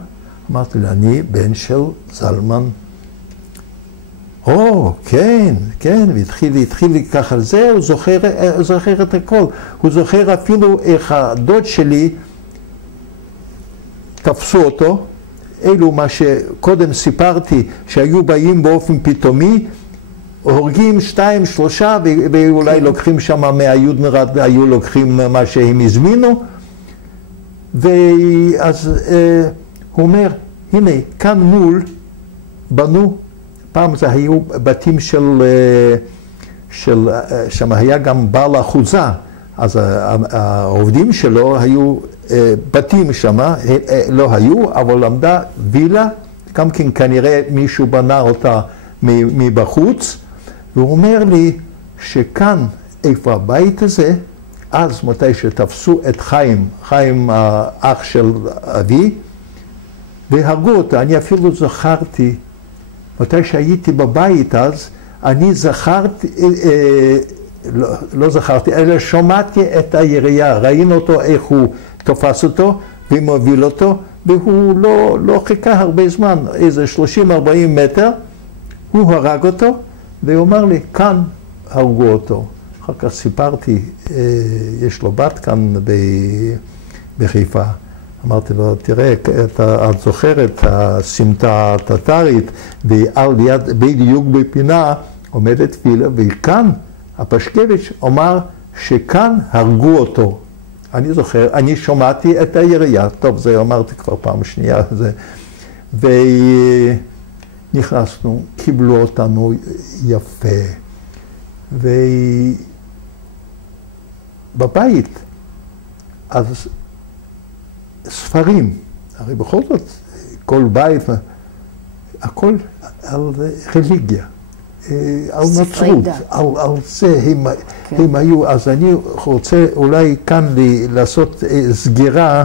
אמרתי לו, אני בן של זלמן. כן, כן, והתחיל ככה, זה, הוא זוכר את הכל. הוא זוכר אפילו איך הדוד שלי, תפסו אותו, אלו מה שקודם סיפרתי, שהיו באים באופן פתאומי, הורגים 2, 3, ואולי לוקחים שם מהיודנרד, היו לוקחים מה שהם הזמינו, ואז הוא אומר, הנה, כאן מול בנו, פעם זה היו בתים שם היה גם בעל אחוזה, אז העובדים שלו היו בתים שם, לא היו, אבל עמדה וילה, גם כן כנראה מישהו בנה אותה מבחוץ, והוא אומר לי שכאן, איפה הבית הזה, אז מתי שתפסו את חיים האח של אבי, והרגו אותו. אני אפילו זכרתי, מתי שהייתי בבית אז, אני זכרתי, לא זכרתי, אלא שמעתי את הירייה, ראינו אותו איך הוא תופס אותו ומוביל אותו, והוא לא חיכה הרבה זמן, איזה 30-40 מטר, הוא הרג אותו, והוא אמר לי, כאן הרגו אותו. אחר כך סיפרתי, יש לו בת כאן בחיפה. אמרתי לו, תראה, את זוכרת, הסמטה הטטרית, ועל יד בדיוק בפינה עומדת וילה, וכאן הפשקביץ' אמר שכאן הרגו אותו. אני זוכר, אני שמעתי את הירייה, טוב, זה אמרתי כבר פעם שנייה, ונכנסנו, קיבלו אותנו יפה, ובבית, אז ספרים, הרי בכל זאת, כל בית, הכל על רליגיה, על נצרות, על זה הם היו. אז אני רוצה אולי כאן לעשות סגירה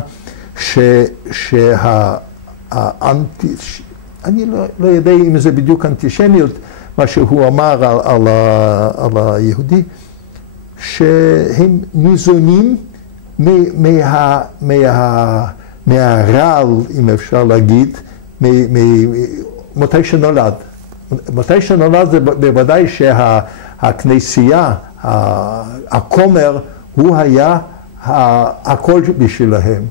אני לא יודע אם זה בדיוק אנטישמיות, מה שהוא אמר על היהודי, שהם ניזונים מהרעל, אם אפשר להגיד, מתי שנולד. מתי שנולד זה בוודאי שהכנסייה, הכומר, הוא היה הכל בשבילהם.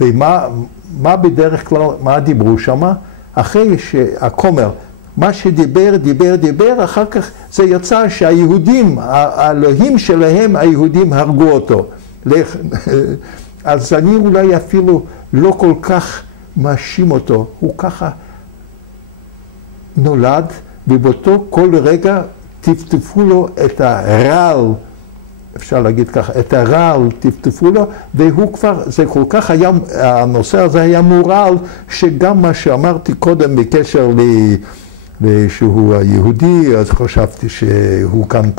ומה בדרך כלל, מה דיברו שמה? אחרי שהכומר, מה שדיבר, אחר כך זה יצא שהיהודים, האלוהים שלהם, היהודים הרגו אותו. אז אני אולי אפילו לא כל כך מאשים אותו, הוא ככה נולד, ובאותו כל רגע טפטפו לו את הרעל, אפשר להגיד ככה, את הרעל טפטפו לו, והוא כבר, זה כל כך היה, הנושא הזה היה מורעל, שגם מה שאמרתי קודם בקשר שהוא היהודי, אז חשבתי שהוא כאן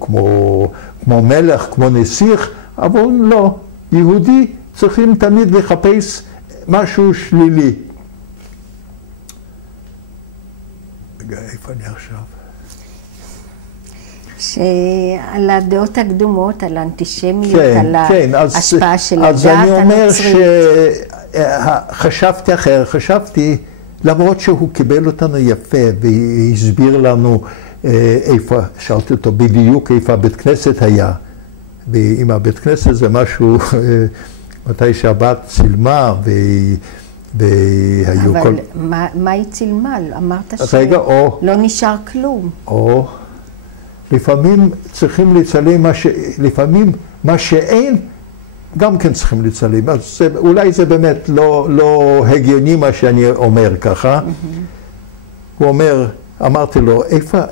כמו מלך, כמו נסיך, אבל לא, יהודי צריכים תמיד לחפש משהו שלילי. רגע, איפה אני עכשיו? שעל הדעות הקדומות, על האנטישמיות, על ההשפעה של הדת הנוצרית. אז אני אומר שחשבתי אחר, חשבתי, למרות שהוא קיבל אותנו יפה והסביר לנו איפה, שאלתי אותו בדיוק איפה הבית כנסת היה. ועם הבית כנסת זה משהו, מתי שהבת צילמה והיו כל... אבל מה היא צילמה? אמרת שלא נשאר כלום. לפעמים צריכים לצלם, לפעמים מה שאין, גם כן צריכים לצלם. אז אולי זה באמת לא הגיוני מה שאני אומר ככה. הוא אומר, אמרתי לו,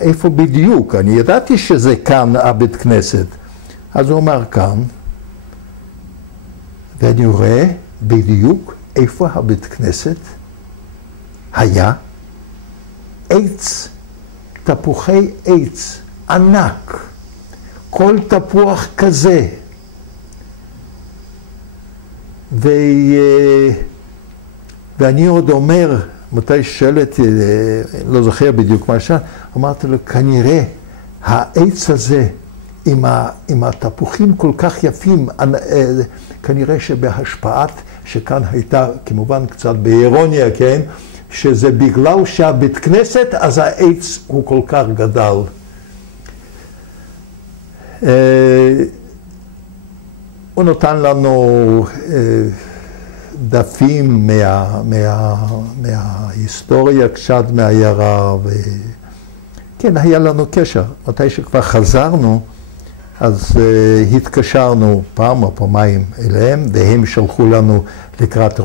איפה בדיוק? אני ידעתי שזה כאן הבית כנסת. אז הוא אמר כאן, ואני רואה בדיוק איפה הבית כנסת היה עץ, תפוחי עץ ענק, כל תפוח כזה. ואני עוד אומר, מתי ששאלתי, לא זוכר בדיוק מה שהיה, אמרתי לו, כנראה העץ הזה עם התפוחים כל כך יפים, כנראה שבהשפעת שכאן הייתה כמובן קצת באירוניה, כן? שזה בגלל שהבית כנסת, אז העץ הוא כל כך גדל. הוא נותן לנו דפים מההיסטוריה, קצת מהעיירה, וכן, היה לנו קשר. מתי שכבר חזרנו, אז התקשרנו פעם או פעמיים אליהם, והם שלחו לנו לקראת,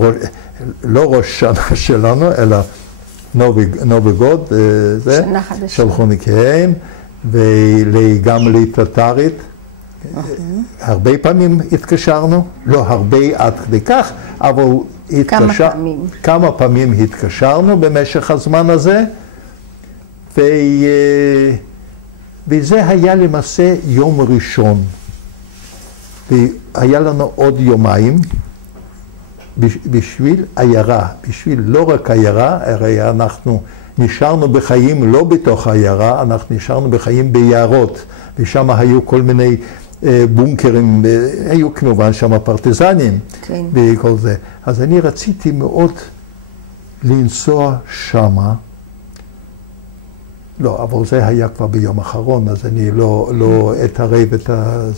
לא ראש שנה שלנו, אלא נובי גוד, שלחו נקראים, וגם ליטטרית. הרבה פעמים התקשרנו, לא הרבה עד כדי כך, אבל כמה פעמים התקשרנו במשך הזמן הזה, וזה היה למעשה יום ראשון. והיה לנו עוד יומיים בשביל עיירה, בשביל לא רק עיירה, הרי אנחנו נשארנו בחיים לא בתוך העיירה, אנחנו נשארנו בחיים ביערות, ושם היו כל מיני בונקרים, היו כמובן שם פרטיזנים, כן. וכל זה. אז אני רציתי מאוד לנסוע שמה, לא, אבל זה היה כבר ביום האחרון, אז אני לא אתערב את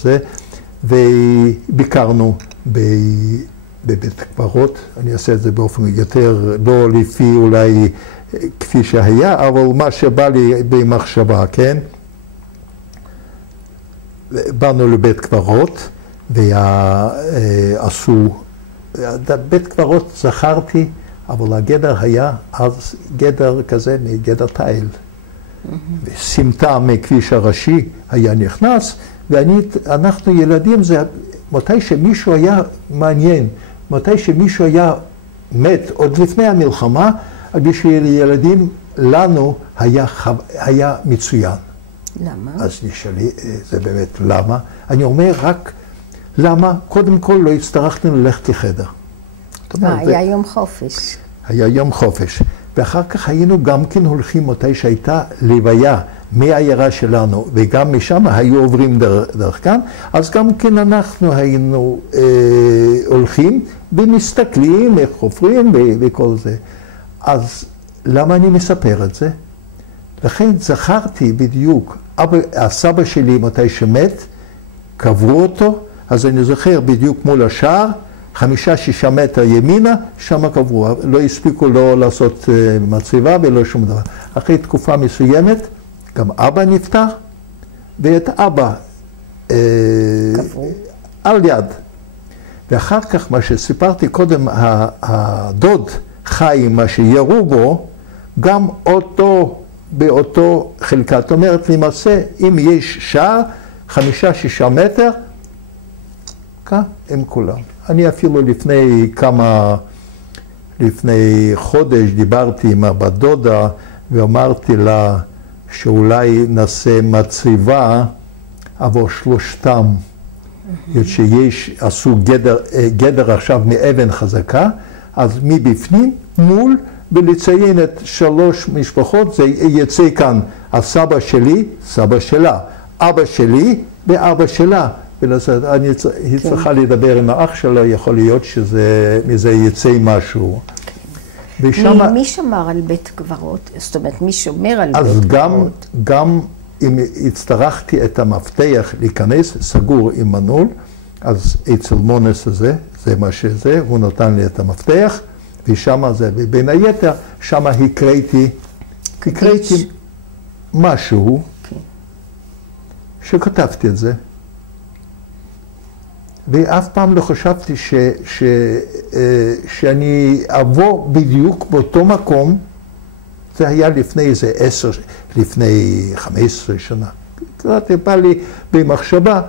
זה, וביקרנו בבית קברות, אני אעשה את זה באופן יותר, לא לפי אולי כפי שהיה, אבל מה שבא לי במחשבה, כן? באנו לבית קברות, ועשו, בית קברות זכרתי, אבל הגדר היה אז גדר כזה מגדר תיל. וסמטה מכביש הראשי היה נכנס, ואנחנו ילדים, זה מתי שמישהו היה מעניין, מתי שמישהו היה מת, עוד לפני המלחמה, בשביל ילדים, לנו היה מצוין. למה? אז נשאלי, זה באמת למה? אני אומר רק, למה? קודם כל לא הצטרכנו ללכת לחדר. היה יום חופש. היה יום חופש. ואחר כך היינו גם כן הולכים מתי שהייתה לוויה מהעיירה שלנו, וגם משם היו עוברים דרך כאן, אז גם כן אנחנו היינו הולכים ומסתכלים איך חופרים וכל זה. אז למה אני מספר את זה? לכן זכרתי בדיוק, הסבא שלי מתי שמת, קברו אותו, אז אני זוכר בדיוק מול השער, 5-6 מטר ימינה, שם קברו, לא הספיקו לא לעשות מצבה ולא שום דבר. אחרי תקופה מסוימת, גם אבא נפטר, ואת אבא על יד. ואחר כך, מה שסיפרתי קודם, הדוד חיים, מה שירו בו, גם אותו באותו חלקה. זאת אומרת, למעשה, אם יש שער, 5-6 מטר, הם כולם. אני אפילו לפני חודש דיברתי עם הבת דודה ואמרתי לה שאולי נעשה מצבה עבור שלושתם. עשו גדר עכשיו מאבן חזקה, אז מבפנים מול ולציין את 3 משפחות, זה יצא כאן הסבא שלי, סבא שלה, אבא שלי ואבא שלה. היא צריכה לדבר עם האח שלה, יכול להיות שמזה יצא משהו. מי שמר על בית קברות? זאת אומרת, מי שומר על בית קברות? אז גם אם הצטרכתי את המפתח להיכנס, סגור עם מנעול, אז אצל מונס הזה, זה מה שזה, הוא נתן לי את המפתח, ושם זה, ובין היתר, שם הקראתי משהו, שכתבתי את זה. ואף פעם לא חשבתי שאני אבוא בדיוק באותו מקום, זה היה לפני 15 שנה. קראתי, בא לי במחשבה,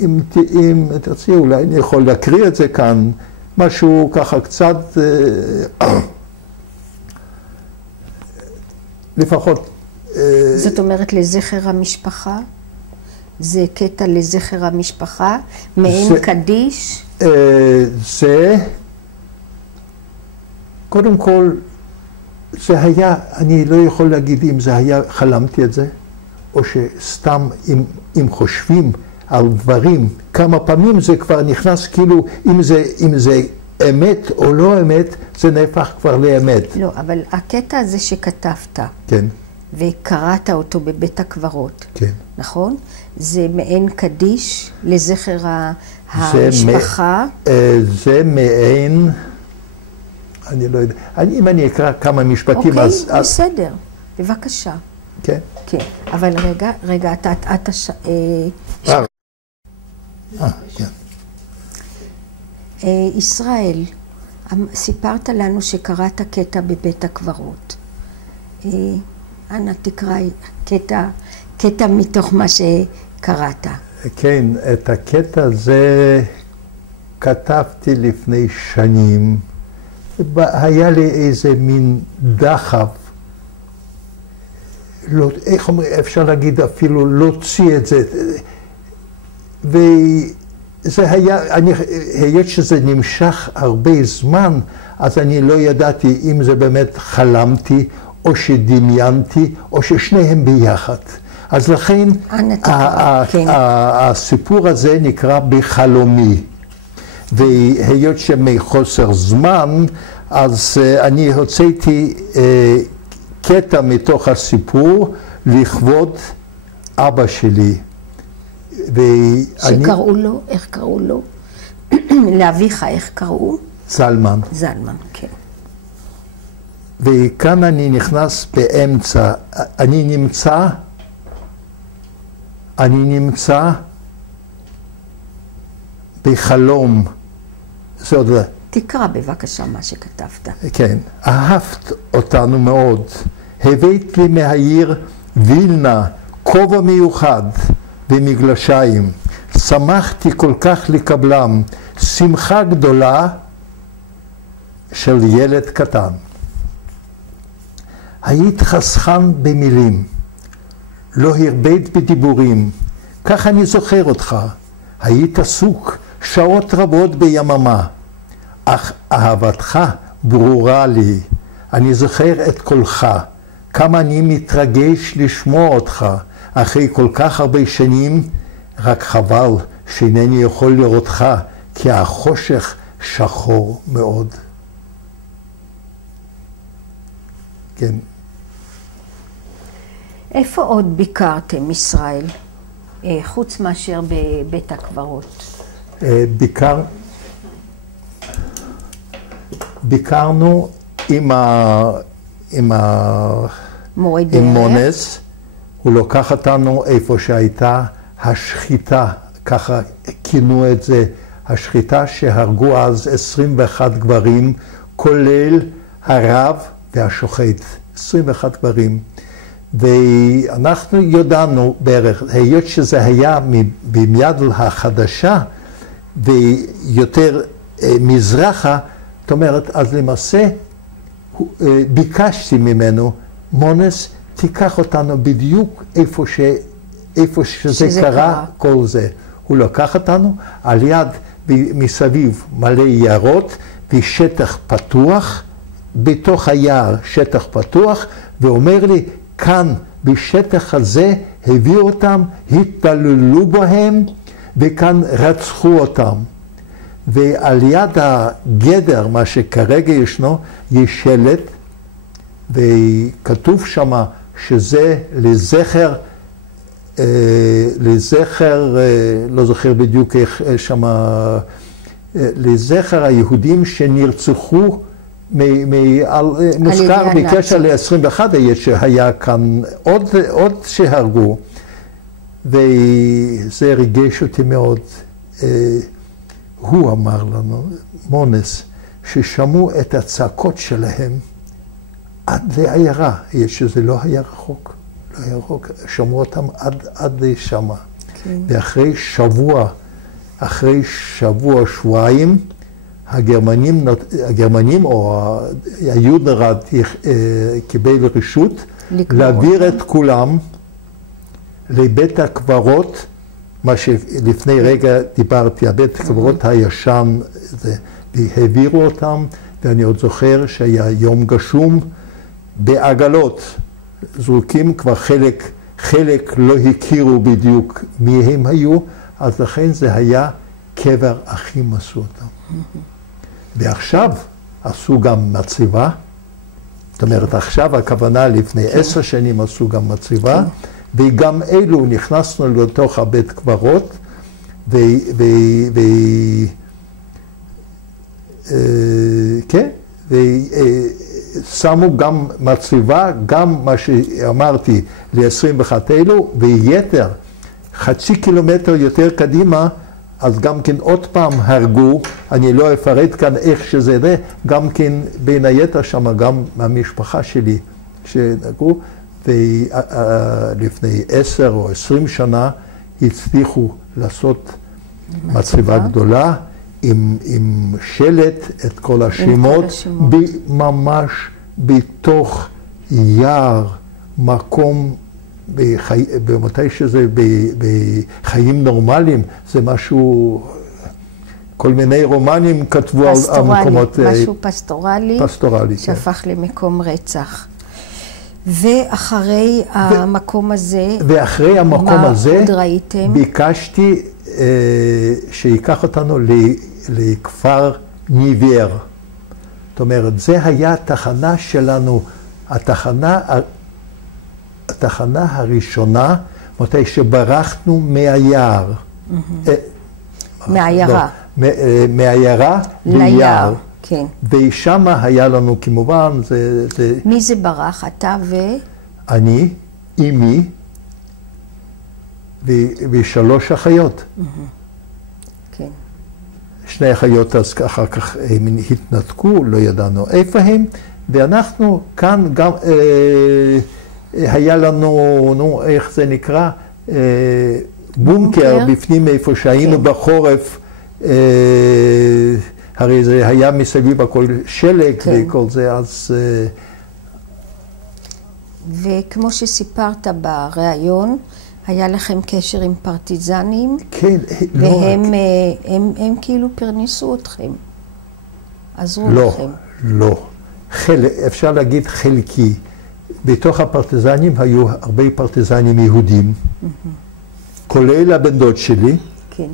אם תרצי, אולי אני יכול להקריא את זה כאן, משהו ככה קצת, לפחות. זאת אומרת, לזכר המשפחה? זה קטע לזכר המשפחה, מעין קדיש? זה, קודם כל, זה היה, אני לא יכול להגיד אם זה היה, חלמתי את זה, או שסתם אם חושבים על דברים, כמה פעמים זה כבר נכנס, כאילו, אם זה אמת או לא אמת, זה נהפך כבר לאמת. לא, אבל הקטע הזה שכתבת, כן. וקראת אותו בבית הקברות, כן. נכון? זה מעין קדיש לזכר המשפחה? זה מעין, אני לא יודע, אם אני אקרא כמה משפטים אז... אוקיי, בסדר, בבקשה. כן? כן, אבל רגע, אתה... כן. ישראל, סיפרת לנו שקראת קטע בבית הקברות. אנא תקרא קטע מתוך מה שקראת. כן, את הקטע הזה כתבתי לפני שנים. היה לי איזה מין דחף, לא, איך אומרים, אפשר להגיד אפילו להוציא את זה. וזה היה, היות שזה נמשך הרבה זמן, אז אני לא ידעתי אם זה באמת חלמתי, או שדמיינתי, או ששניהם ביחד. אז לכן הסיפור הזה נקרא בחלומי. והיות שמחוסר זמן, אז אני הוצאתי קטע מתוך הסיפור לכבוד אבא שלי. שקראו לו? איך קראו לו? לאביך, איך קראו? זלמן. זלמן, כן. וכאן אני נכנס באמצע, אני נמצא בחלום. זה עוד... תקרא בבקשה מה שכתבת. כן. אהבת אותנו מאוד. הבאת לי מהעיר וילנה כובע מיוחד ומגלשיים. שמחתי כל כך לקבלם. שמחה גדולה של ילד קטן. היית חסכן במילים, לא הרבית בדיבורים, כך אני זוכר אותך. היית עסוק שעות רבות ביממה, אך אהבתך ברורה לי. אני זוכר את קולך, כמה אני מתרגש לשמוע אותך. אחרי כל כך הרבה שנים, רק חבל שאינני יכול לראותך, כי החושך שחור מאוד. כן. איפה עוד ביקרתם ישראל, חוץ מאשר בבית הקברות? ביקרנו עם מונס. הוא לוקח אותנו איפה שהייתה השחיטה, ככה כינו את זה, השחיטה שהרגו אז 21 גברים, כולל הרב והשוחט, 21 גברים. ואנחנו ידענו בערך, היות שזה היה ביד החדשה ויותר מזרחה, זאת אומרת, אז למעשה ביקשתי ממנו, מונס, תיקח אותנו בדיוק איפה שזה קרה, כל זה. הוא לקח אותנו, על יד מסביב מלא יערות ושטח פתוח, בתוך היער שטח פתוח, ואומר לי, כאן בשטח הזה הביאו אותם, התפללו בהם, וכאן רצחו אותם. ועל יד הגדר, מה שכרגע ישנו, יש שלט, וכתוב שמה שזה לזכר, לא זוכר בדיוק איך שמה, לזכר היהודים שנרצחו, מוזכר בקשר ל-21 שהיה כאן עוד שהרגו, וזה ריגש אותי מאוד. הוא אמר לנו, מונס, ששמעו את הצעקות שלהם עד לעיירה, שזה לא היה רחוק, לא היה רחוק, שמעו אותם עד שמה. כן. ואחרי שבועיים, הגרמנים או היודנראט קיבל רשות להעביר את כולם לבית הקברות, מה שלפני רגע דיברתי, הבית הקברות הישן, והעבירו אותם, ואני עוד זוכר שהיה יום גשום בעגלות, זרוקים, כבר חלק לא הכירו בדיוק מי הם היו, אז לכן זה היה קבר אחים עשו אותם. ועכשיו עשו גם מצבה, זאת אומרת עכשיו הכוונה לפני 10 שנים עשו גם מצבה, וגם אלו נכנסנו לתוך הבית קברות, כן, ושמו גם מצבה, גם מה שאמרתי ל-21 אלו, ויתר חצי קילומטר יותר קדימה, אז גם כן עוד פעם הרגו, אני לא אפרט כאן איך שזה זה, גם כן בין היתר שם, גם מהמשפחה שלי שנהרגו, ולפני 10 או 20 שנה הצליחו לעשות מצבה גדולה, עם שלט את כל השמות, ממש בתוך יער, מקום, במתי שזה בחיים נורמליים, זה משהו, כל מיני רומנים כתבו על המקומות. משהו פסטורלי, שהפך למקום רצח. ואחרי המקום הזה, מה עוד ראיתם? ביקשתי שיקח אותנו לכפר ניבר. זאת אומרת, זה היה התחנה שלנו, התחנה הראשונה, מתי שברחנו מהיער. מהעיירה. מהעיירה ליער. כן. ושם היה לנו כמובן, מי זה ברח? אתה אני, אמי, ו3 אחיות. כן. שני אחיות אז אחר כך הם התנתקו, לא ידענו איפה הם, ואנחנו כאן גם, היה לנו, נו, איך זה נקרא? בונקר בפנים איפה שהיינו בחורף, הרי זה היה מסביב הכל שלג וכל זה, אז... וכמו שסיפרת בריאיון, היה לכם קשר עם פרטיזנים, כן, והם כאילו פרנסו אתכם, עזרו לכם. לא, אפשר להגיד חלקי. בתוך הפרטיזנים היו הרבה פרטיזנים יהודים, כולל הבן דוד שלי. כן.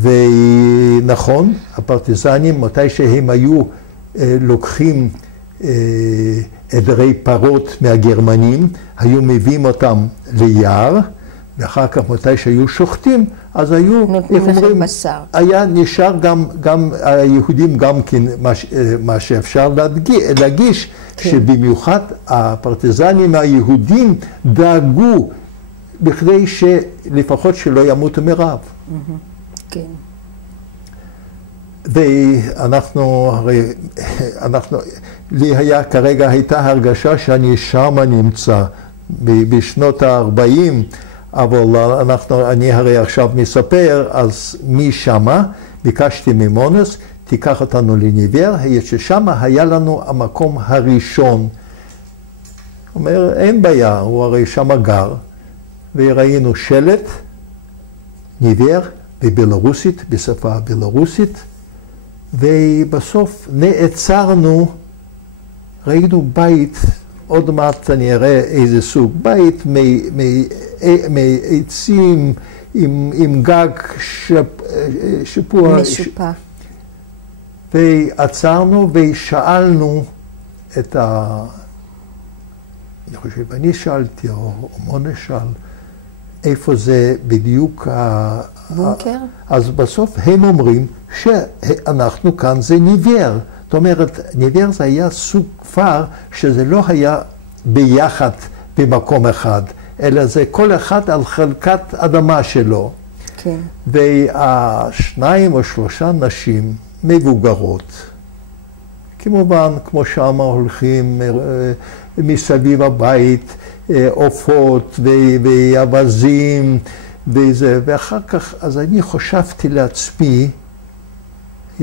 ונכון, הפרטיזנים, מתי שהם היו לוקחים עדרי פרות מהגרמנים, היו מביאים אותם ליער, ואחר כך מתי שהיו שוחטים, אז היו, איך אומרים, היה נשאר גם היהודים גם כן מה שאפשר להגיש, שבמיוחד הפרטיזנים היהודים דאגו בכדי שלפחות שלא ימותו מרעב. כן. ואנחנו, הרי, לי כרגע הייתה הרגשה שאני שם נמצא, בשנות ה-40, אבל אני הרי עכשיו מספר, אז משמה ביקשתי ממונס, תיקח אותנו לניבר, ששם היה לנו המקום הראשון. אומר, אין בעיה, הוא הרי שם גר, וראינו שלט, ניבר, בבלרוסית, בשפה הבלרוסית, ובסוף נעצרנו, ראינו בית, עוד מעט אני אראה איזה סוג, בית מעצים עם גג שיפוע. משופע. ועצרנו ושאלנו את אני חושב, אני שאלתי, או מונה שאל, איפה זה בדיוק בונקר? אז בסוף הם אומרים שאנחנו כאן זה ניבר. זאת אומרת, ניבר זה היה סוג כפר שזה לא היה ביחד במקום אחד, אלא זה כל אחד על חלקת אדמה שלו. כן. והשניים או שלושה נשים מבוגרות, כמובן, כמו שאמר, הולכים מסביב הבית, עופות ואבזים וזה, ואחר כך, אז אני חשבתי לעצמי,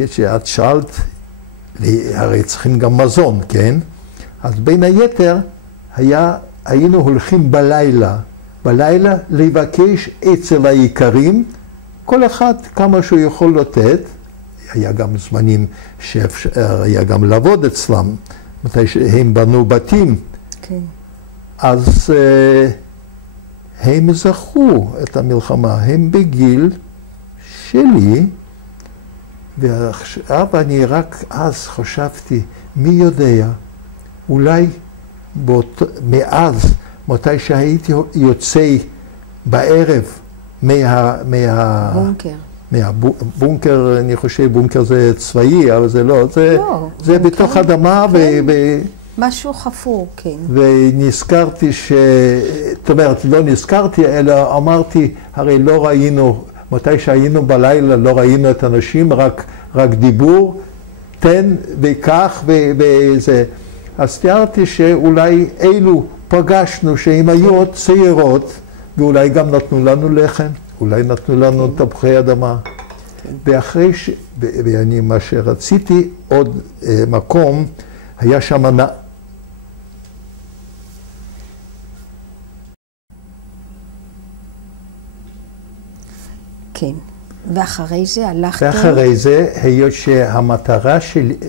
שאת שאלת, הרי צריכים גם מזון, כן? אז בין היתר, היינו הולכים בלילה לבקש אצל העיקרים, כל אחד כמה שהוא יכול לתת, היה גם זמנים שהיה גם לעבוד אצלם, מתי שהם בנו בתים. כן. אז הם זכו את המלחמה, הם בגיל שלי, ועכשיו אני רק אז חשבתי, מי יודע, אולי מאז, מתי שהייתי יוצא בערב בונקר. מהבונקר, אני חושב בונקר זה צבאי, אבל זה לא, זה בתוך אדמה משהו חפור, כן. ונזכרתי זאת אומרת, לא נזכרתי, אלא אמרתי, הרי לא ראינו, מתי שהיינו בלילה, לא ראינו את האנשים, רק דיבור, תן וכך וזה. אז תיארתי שאולי אלו פגשנו, שהם היו עוד צעירות, ואולי גם נתנו לנו לחם, אולי נתנו לנו תפוחי אדמה. ואחרי ואני, מה שרציתי, עוד מקום, היה שם כן. ואחרי זה הלכתם? ואחרי זה, היות שהמטרה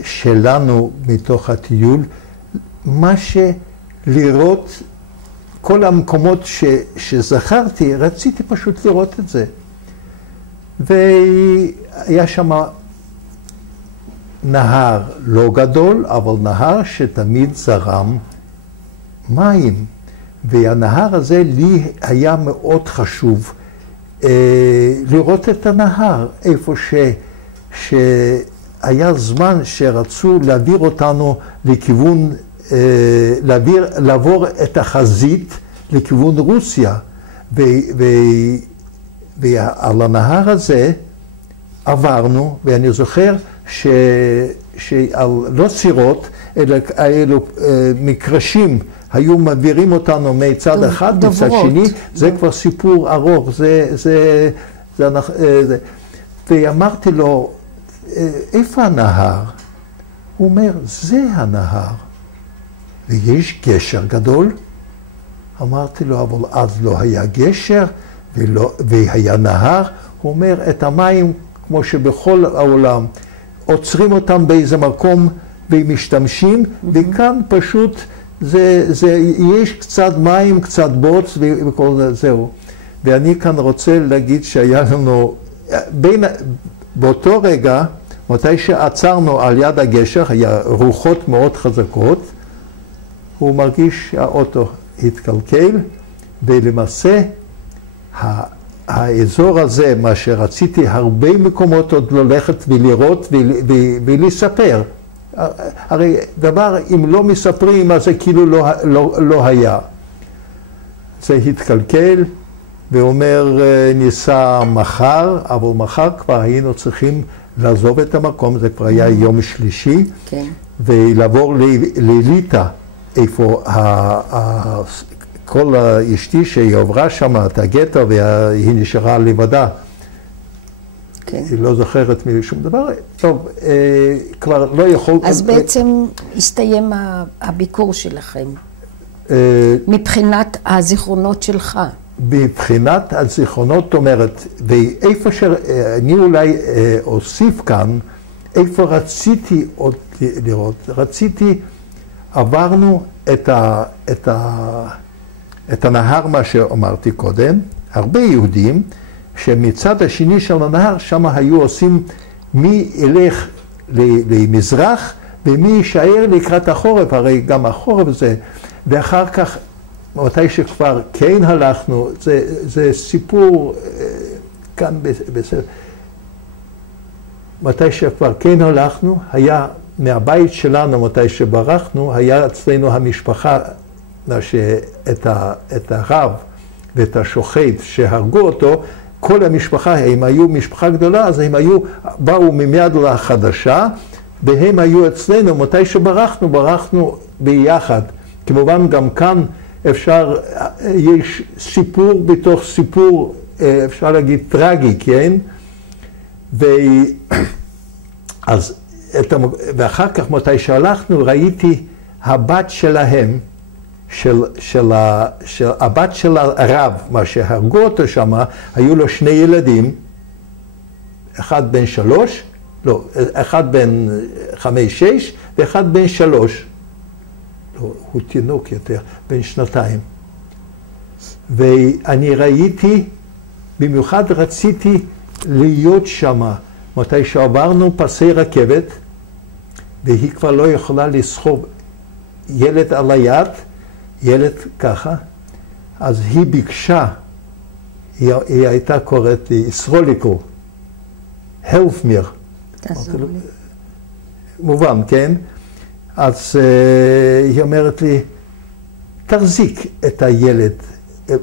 שלנו מתוך הטיול, מה שלראות כל המקומות שזכרתי, רציתי פשוט לראות את זה. והיה שם נהר לא גדול, אבל נהר שתמיד זרם מים. והנהר הזה לי היה מאוד חשוב לראות את הנהר, איפה שהיה זמן שרצו להעביר אותנו לכיוון, לעבור את החזית לכיוון רוסיה. ועל הנהר הזה עברנו, ואני זוכר שעל לא סירות, אלא אלו מקרשים, היו מעבירים אותנו מצד אחד, מצד שני, זה כבר סיפור ארוך, ואמרתי לו, איפה הנהר? הוא אומר, זה הנהר, ויש גשר גדול. אמרתי לו, אבל אז לא היה גשר, והיה נהר. הוא אומר, את המים, כמו שבכל העולם, עוצרים אותם באיזה מקום ומשתמשים, וכאן פשוט יש קצת מים, קצת בוץ וכל זה, זהו. ואני כאן רוצה להגיד שהיה לנו, באותו רגע, מתי שעצרנו על יד הגשר, היה רוחות מאוד חזקות, הוא מרגיש שהאוטו התקלקל, ולמעשה האזור הזה, מה שרציתי הרבה מקומות עוד ללכת ולראות ולספר. הרי דבר, אם לא מספרים, אז זה כאילו לא היה. זה התקלקל, ואומר, ניסע מחר, אבל מחר כבר היינו צריכים לעזוב את המקום, זה כבר היה יום שלישי, כן. ולעבור לליטא, איפה כל אשתי שהיא עברה שם את הגטו, והיא נשארה לבדה. כן. היא לא זוכרת משום דבר. טוב, כבר לא יכול... אז בעצם הסתיים הביקור שלכם, מבחינת הזיכרונות שלך. מבחינת הזיכרונות, זאת אומרת, ואיפה שאני אולי אוסיף כאן, איפה רציתי עוד לראות, עברנו את הנהר, מה שאמרתי קודם, הרבה יהודים, שמצד השני של הנהר, שם היו עושים מי ילך למזרח, ומי יישאר לקראת החורף, הרי גם החורף זה, ואחר כך, מתי שכבר כן הלכנו, זה סיפור כאן בסדר. מתי שכבר כן הלכנו, היה מהבית שלנו, מתי שברחנו, היה אצלנו המשפחה, את הרב ואת השוחט שהרגו אותו, כל המשפחה, הם היו משפחה גדולה, אז הם באו מיד לחדשה, והם היו אצלנו, מתי שברחנו ביחד. כמובן גם כאן אפשר, יש סיפור בתוך סיפור, אפשר להגיד טרגי, כן? ואחר כך, מתי שהלכנו, ראיתי הבת שלהם, הבת של הרב, מה שהרגו אותו שם, היו לו 2 ילדים, אחד בן 3, לא, אחד בן 5-6, ואחד בן 3. לא, הוא תינוק יותר, בן 2. ואני ראיתי, במיוחד רציתי להיות שם, מתי שעברנו פסי רכבת, והיא כבר לא יכולה לסחוב ילד על היד, ילד ככה, אז היא ביקשה, היא הייתה קוראת לי, סרוליקו, help me. מובן, כן? אז היא אומרת לי, תחזיק את הילד,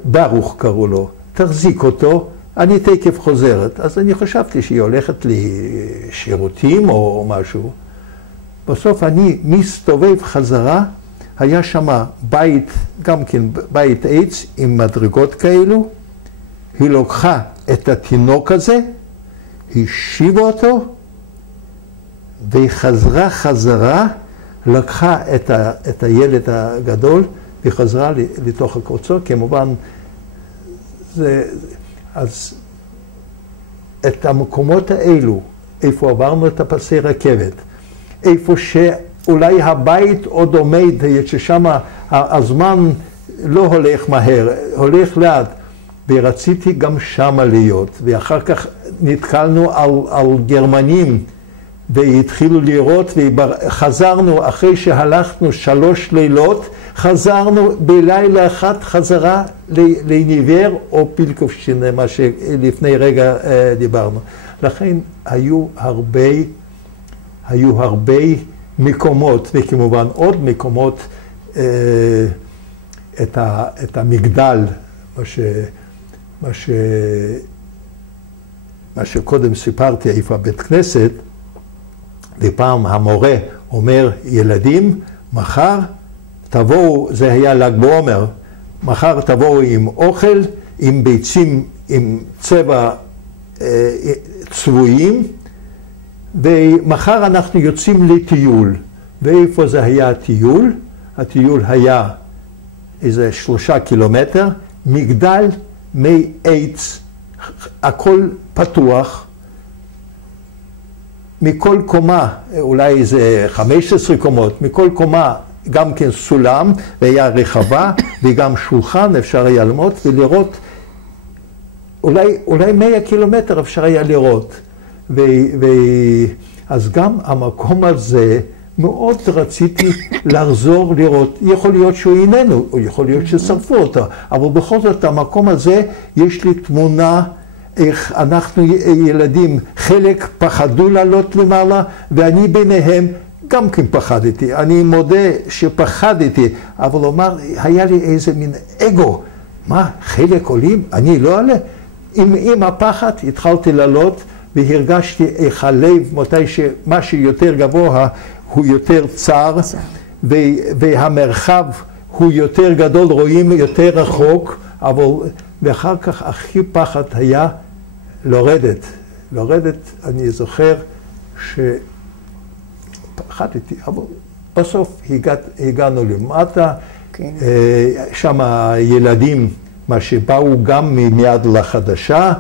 ברוך קראו לו, תחזיק אותו, אני תקף חוזרת. אז אני חשבתי שהיא הולכת לשירותים או משהו. בסוף אני מסתובב חזרה, היה שם בית, גם כן בית עץ עם מדרגות כאלו, היא לוקחה את התינוק הזה, השיבה אותו, והיא חזרה חזרה, לקחה את הילד הגדול, והיא חזרה לתוך הקבוצות, כמובן, אז את המקומות האלו, איפה עברנו את הפסי רכבת, איפה שאולי הבית עוד עומד, ששם הזמן לא הולך מהר, הולך לאט, ורציתי גם שם להיות, ואחר כך נתקלנו על גרמנים, והתחילו לראות, וחזרנו, אחרי שהלכנו 3 לילות, חזרנו בלילה אחד חזרה לניבר או פילקובשטיין, מה שלפני רגע דיברנו. לכן היו הרבה מקומות, וכמובן עוד מקומות, את המגדל, מה מה שקודם סיפרתי, איפה הבית כנסת, ופעם המורה אומר, ילדים, מחר תבואו, זה היה ל"ג בעומר, מחר תבואו עם אוכל, עם ביצים, עם צבע צבועים, ומחר אנחנו יוצאים לטיול. ואיפה זה היה הטיול? הטיול היה איזה 3 קילומטר, מגדל מי עץ, הכל פתוח, מכל קומה, אולי איזה 15 קומות, מכל קומה גם כן סולם, והיה רחבה, וגם שולחן, אפשר היה ללמוד ולראות, אולי 100 קילומטר אפשר היה לראות. אז גם המקום הזה, מאוד רציתי לחזור לראות, יכול להיות שהוא איננו, או יכול להיות ששרפו אותו, אבל בכל זאת המקום הזה, יש לי תמונה איך אנחנו ילדים, חלק פחדו לעלות למעלה, ואני ביניהם גם כן פחדתי. אני מודה שפחדתי, אבל אומר, היה לי איזה מין אגו. מה, חלק עולים? אני לא עלה? עם הפחד התחלתי לעלות, והרגשתי איך הלב, מתי שמה שיותר גבוה הוא יותר צר, והמרחב הוא יותר גדול, רואים יותר רחוק, אבל ואחר כך הכי פחד היה לרדת. לרדת, אני זוכר שפחדתי, אבל בסוף הגענו למטה, כן. שם הילדים, מה שבאו גם מיד לחדשה,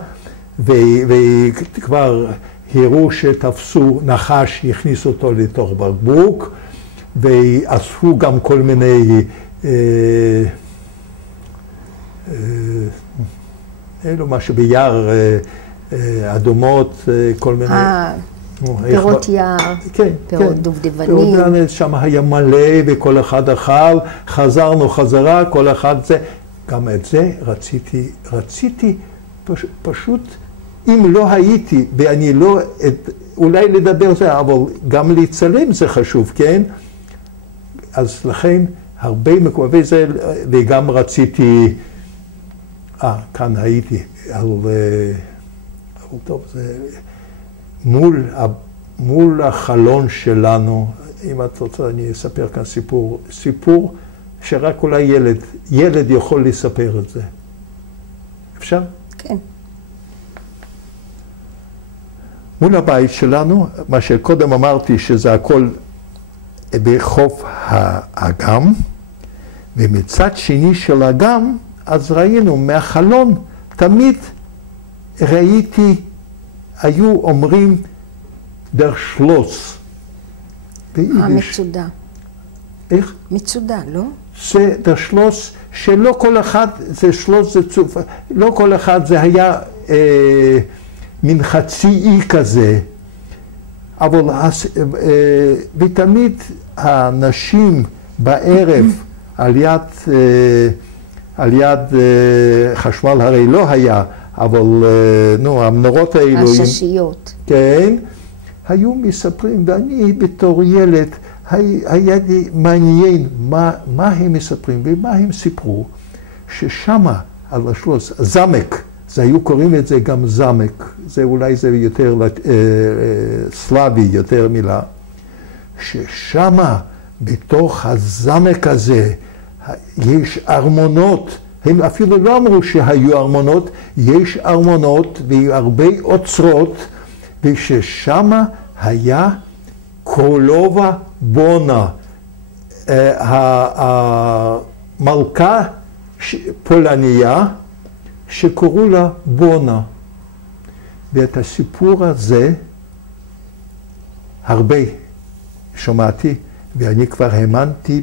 וכבר הראו שתפסו נחש, הכניסו אותו לתוך בקבוק, ואספו גם כל מיני אלו מה שביער, אדומות, כל מיני... פירות יער, פירות דובדבנים. שם היה מלא וכל אחד אכל, חזרנו חזרה, כל אחד זה. גם את זה רציתי פשוט, אם לא הייתי, ואני לא, אולי לדבר זה, אבל גם להצלם זה חשוב, כן? אז לכן הרבה מקווה זה, וגם רציתי, כאן הייתי, אבל טוב, זה מול החלון שלנו, אם את רוצה, אני אספר כאן סיפור שרק אולי ילד יכול לספר את זה. אפשר? כן. מול הבית שלנו, מה שקודם אמרתי שזה הכל בחוף האגם, ומצד שני של האגם, אז ראינו מהחלון, תמיד ראיתי, היו אומרים דר שלוס. המצודה. איך? מצודה, לא? זה דר שלוס, שלא כל אחד, זה שלוס, זה צוף, לא כל אחד, זה היה מין חצי אי כזה, אבל ותמיד האנשים בערב על יד חשמל הרי לא היה, אבל המנורות האלוהים, הששיות. כן, היו מספרים, ואני בתור ילד, היה לי מעניין מה הם מספרים ומה הם סיפרו, ששמה על השלוס, זמק, זה היו קוראים את זה גם זמק, זה אולי זה יותר סלאבי, יותר מילה, ששמה בתוך הזמק הזה יש ארמונות, הם אפילו לא אמרו שהיו ארמונות, יש ארמונות והרבה אוצרות, וששמה היה קרולובה בונה, המלכה פולניה, שקוראו לה בונה. ואת הסיפור הזה הרבה שמעתי, ואני כבר האמנתי,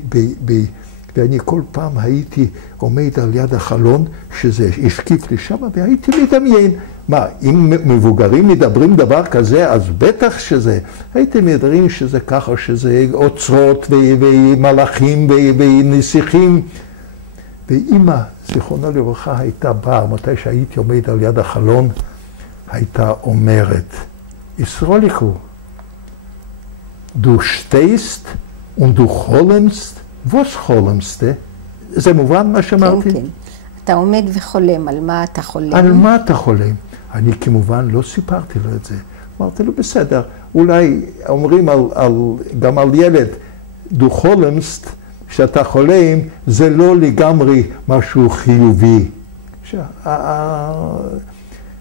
ואני כל פעם הייתי עומד על יד החלון, שזה השקיף לי שם, והייתי מדמיין. מה, אם מבוגרים מדברים דבר כזה, אז בטח שזה, הייתי מדברים שזה ככה, שזה אוצרות ומלאכים ונסיכים. ואמא, זיכרונה לברכה, הייתה באה, מתי שהייתי עומד על יד החלון, הייתה אומרת, ישרוליקו, du stehst und du חולמסט, was חולמסט? זה מובן מה שאמרתי? כן, כן. אתה עומד וחולם, על מה אתה חולם? על מה אתה חולם? אני כמובן לא סיפרתי לו את זה. אמרתי לו, בסדר, אולי אומרים גם על ילד, דו חולמסט, שאתה חולם, זה לא לגמרי משהו חיובי.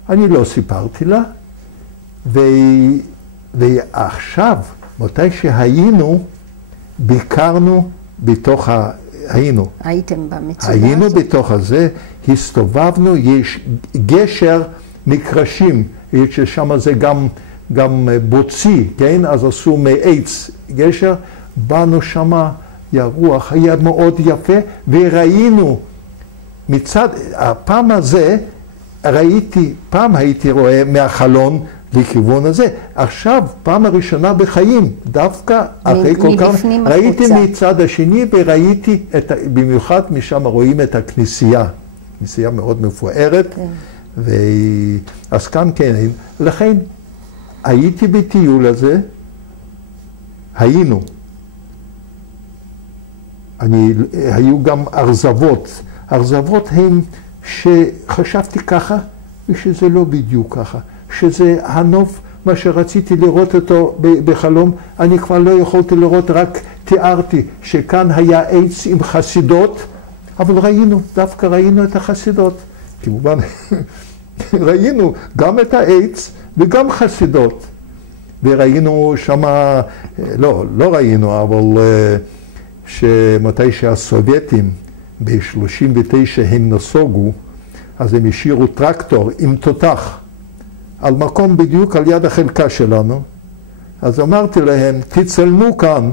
אני לא סיפרתי לה, ועכשיו, מתי שהיינו, ביקרנו בתוך הייתם במצודה היינו הזאת? בתוך הזה, הסתובבנו, יש גשר מקרשים, ששם זה גם בוצי, כן? אז עשו מעץ גשר, באנו שמה, הרוח היה מאוד יפה, וראינו מצד, הפעם הזה, פעם הייתי רואה מהחלון לכיוון הזה, עכשיו, פעם הראשונה בחיים, דווקא אחרי כל כך, ראיתי מצד השני וראיתי, במיוחד משם רואים את הכנסייה, כנסייה מאוד מפוארת, אז כאן כן, לכן הייתי בטיול הזה, היינו, היו גם ארזבות, ארזבות הם שחשבתי ככה, ושזה לא בדיוק ככה, שזה הנוף, מה שרציתי לראות אותו בחלום, אני כבר לא יכולתי לראות, רק תיארתי שכאן היה עץ עם חסידות, אבל דווקא ראינו את החסידות. כמובן, ראינו גם את העץ וגם חסידות. וראינו שמה, לא ראינו, אבל שמתי שהסובייטים ב-39 הם נסוגו, אז הם השאירו טרקטור עם תותח על מקום בדיוק על יד החלקה שלנו. אז אמרתי להם, תצלמו כאן.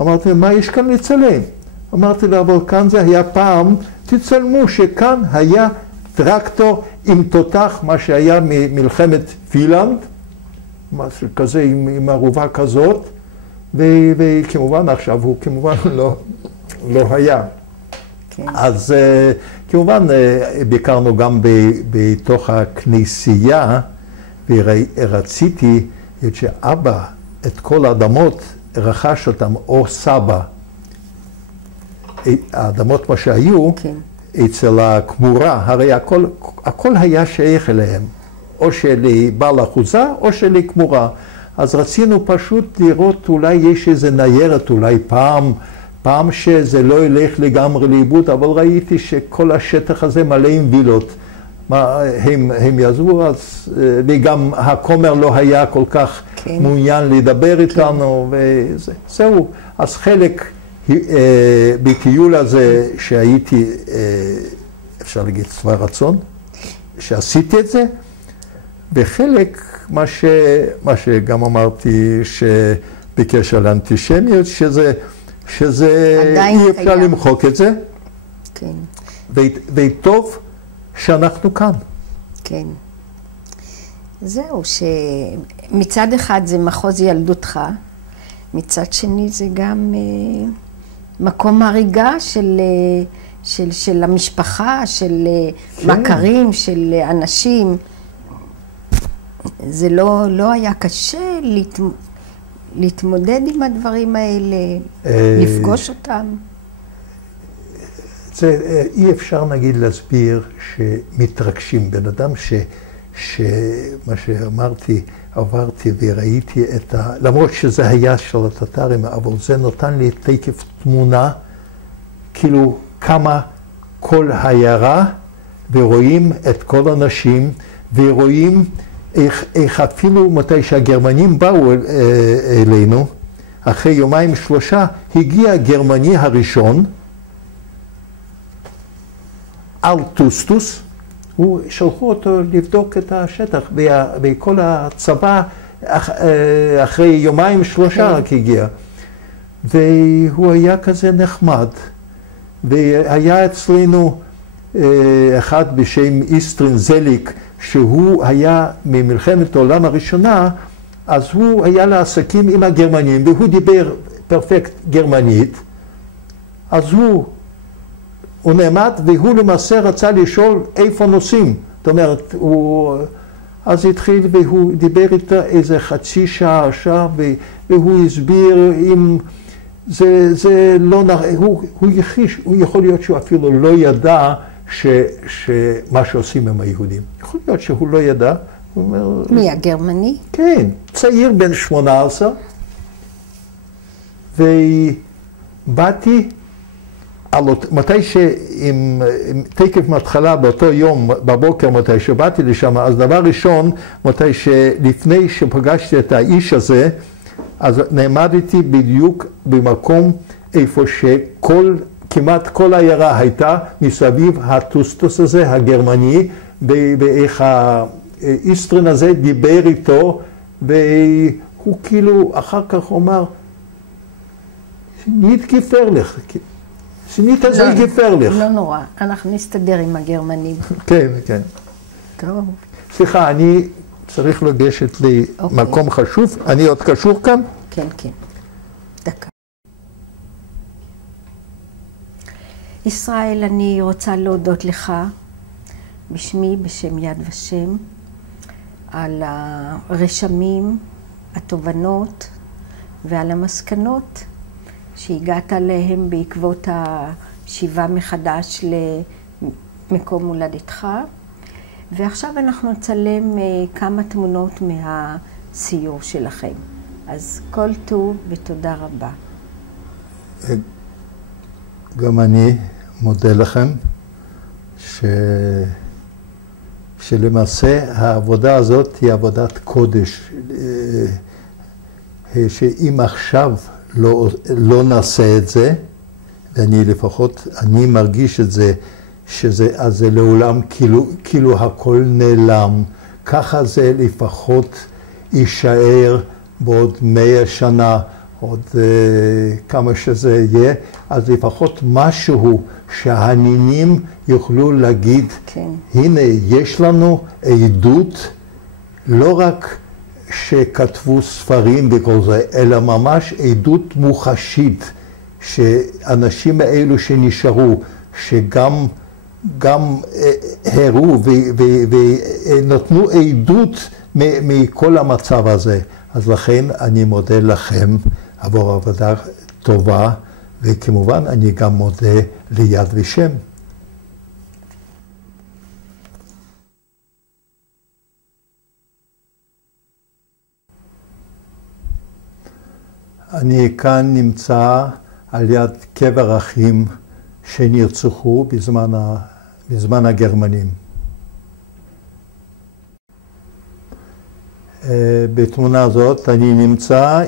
אמרתי להם, מה יש כאן לצלם? אמרתי להם, אבל כאן זה היה פעם, תצלמו שכאן היה טרקטור עם תותח, מה שהיה ממלחמת פינלנד, משהו כזה עם ערובה כזאת, וכמובן עכשיו הוא כמובן לא היה. כן. אז כמובן ביקרנו גם בתוך הכנסייה, ורציתי שאבא את כל האדמות רכש אותם, או סבא. האדמות מה שהיו, כן. אצל הכמורה, הרי הכל היה שייך אליהם, או לבעל אחוזה או לכמורה. אז רצינו פשוט לראות אולי יש איזה ניירת, אולי פעם שזה לא ילך לגמרי לאיבוד, אבל ראיתי שכל השטח הזה מלא עם וילות. הם יעזבו, וגם הכומר לא היה כל כך כן. מעוניין לדבר איתנו, כן. וזהו. אז חלק בטיול הזה שהייתי, אפשר להגיד צבא רצון, שעשיתי את זה, וחלק מה שגם אמרתי שבקשר לאנטישמיות, שזה אי אפשר למחוק את זה, כן. וטוב שאנחנו כאן. כן. זהו, שמצד אחד זה מחוז ילדותך, מצד שני זה גם מקום הריגה של המשפחה, של מכרים, של אנשים. זה לא היה קשה להתמודד עם הדברים האלה, לפגוש אותם. אי אפשר נגיד להסביר שמתרגשים. בן אדם מה שאמרתי, עברתי וראיתי למרות שזה היה של הטטרים, אבל זה נותן לי תקף תמונה, כאילו כמה כל העיירה, ורואים את כל האנשים, ורואים איך אפילו מתי שהגרמנים באו אלינו, אחרי יומיים שלושה, הגיע הגרמני הראשון, אלטוסטוס, שלחו אותו לבדוק את השטח, וכל הצבא אחרי יומיים שלושה רק הגיע. והוא היה כזה נחמד, והיה אצלנו אחד בשם איסטרין זליק, שהוא היה ממלחמת העולם הראשונה, אז הוא היה לעסקים עם הגרמנים, והוא דיבר פרפקט גרמנית, אז הוא נעמד, והוא למעשה רצה לשאול איפה נוסעים. זאת אומרת, אז התחיל והוא דיבר איתה איזה חצי שעה, והוא הסביר אם זה לא, הוא יכול להיות שהוא אפילו לא ידע שמה שעושים עם היהודים. יכול להיות שהוא לא ידע. הוא אומר... מי, הגרמני? כן, צעיר בן 18. ובאתי, מתי תקף מההתחלה באותו יום, בבוקר מתי שבאתי לשם, אז דבר ראשון, לפני שפגשתי את האיש הזה, אז נעמדתי בדיוק במקום איפה כמעט כל העיירה הייתה מסביב הטוסטוס הזה, הגרמני, ואיך האיסטרן הזה דיבר איתו, והוא כאילו אחר כך אומר, שנית גיפר לך, שנית הזה גיפר לך. לא נורא, אנחנו נסתדר עם הגרמנים. כן, כן. טוב. סליחה, אני צריך לגשת למקום חשוב, אני עוד קשור כאן? כן, כן. דקה. ישראל, אני רוצה להודות לך, בשמי, בשם יד ושם, על הרשמים, התובנות ועל המסקנות שהגעת עליהם בעקבות השיבה מחדש למקום הולדתך. ועכשיו אנחנו נצלם כמה תמונות מהסיור שלכם. אז כל טוב ותודה רבה. גם אני מודה לכם שלמעשה העבודה הזאת היא עבודת קודש, שאם עכשיו לא נעשה את זה, ואני לפחות, אני מרגיש את זה, אז זה לעולם כאילו הכל נעלם. ככה זה לפחות יישאר בעוד 100 שנה, עוד כמה שזה יהיה, אז לפחות משהו שהנינים יוכלו להגיד, כן. הנה, יש לנו עדות, לא רק שכתבו ספרים בכל זה, אלא ממש עדות מוחשית, שאנשים האלו שנשארו, שגם הראו ונתנו עדות מכל המצב הזה. אז לכן אני מודה לכם עבור עבודה טובה, וכמובן אני גם מודה ליד ושם. אני כאן נמצא על יד קבר אחים שנרצחו בזמן הגרמנים. בתמונה הזאת אני נמצא,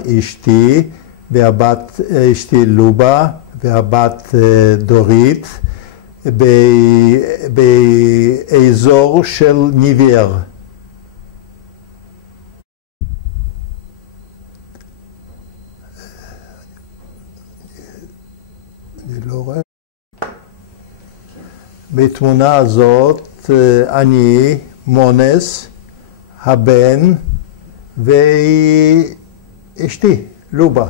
אשתי לובה והבת דורית באזור של ניביר. אני לא רואה. בתמונה הזאת אני, מונס, הבן ואשתי, לובה.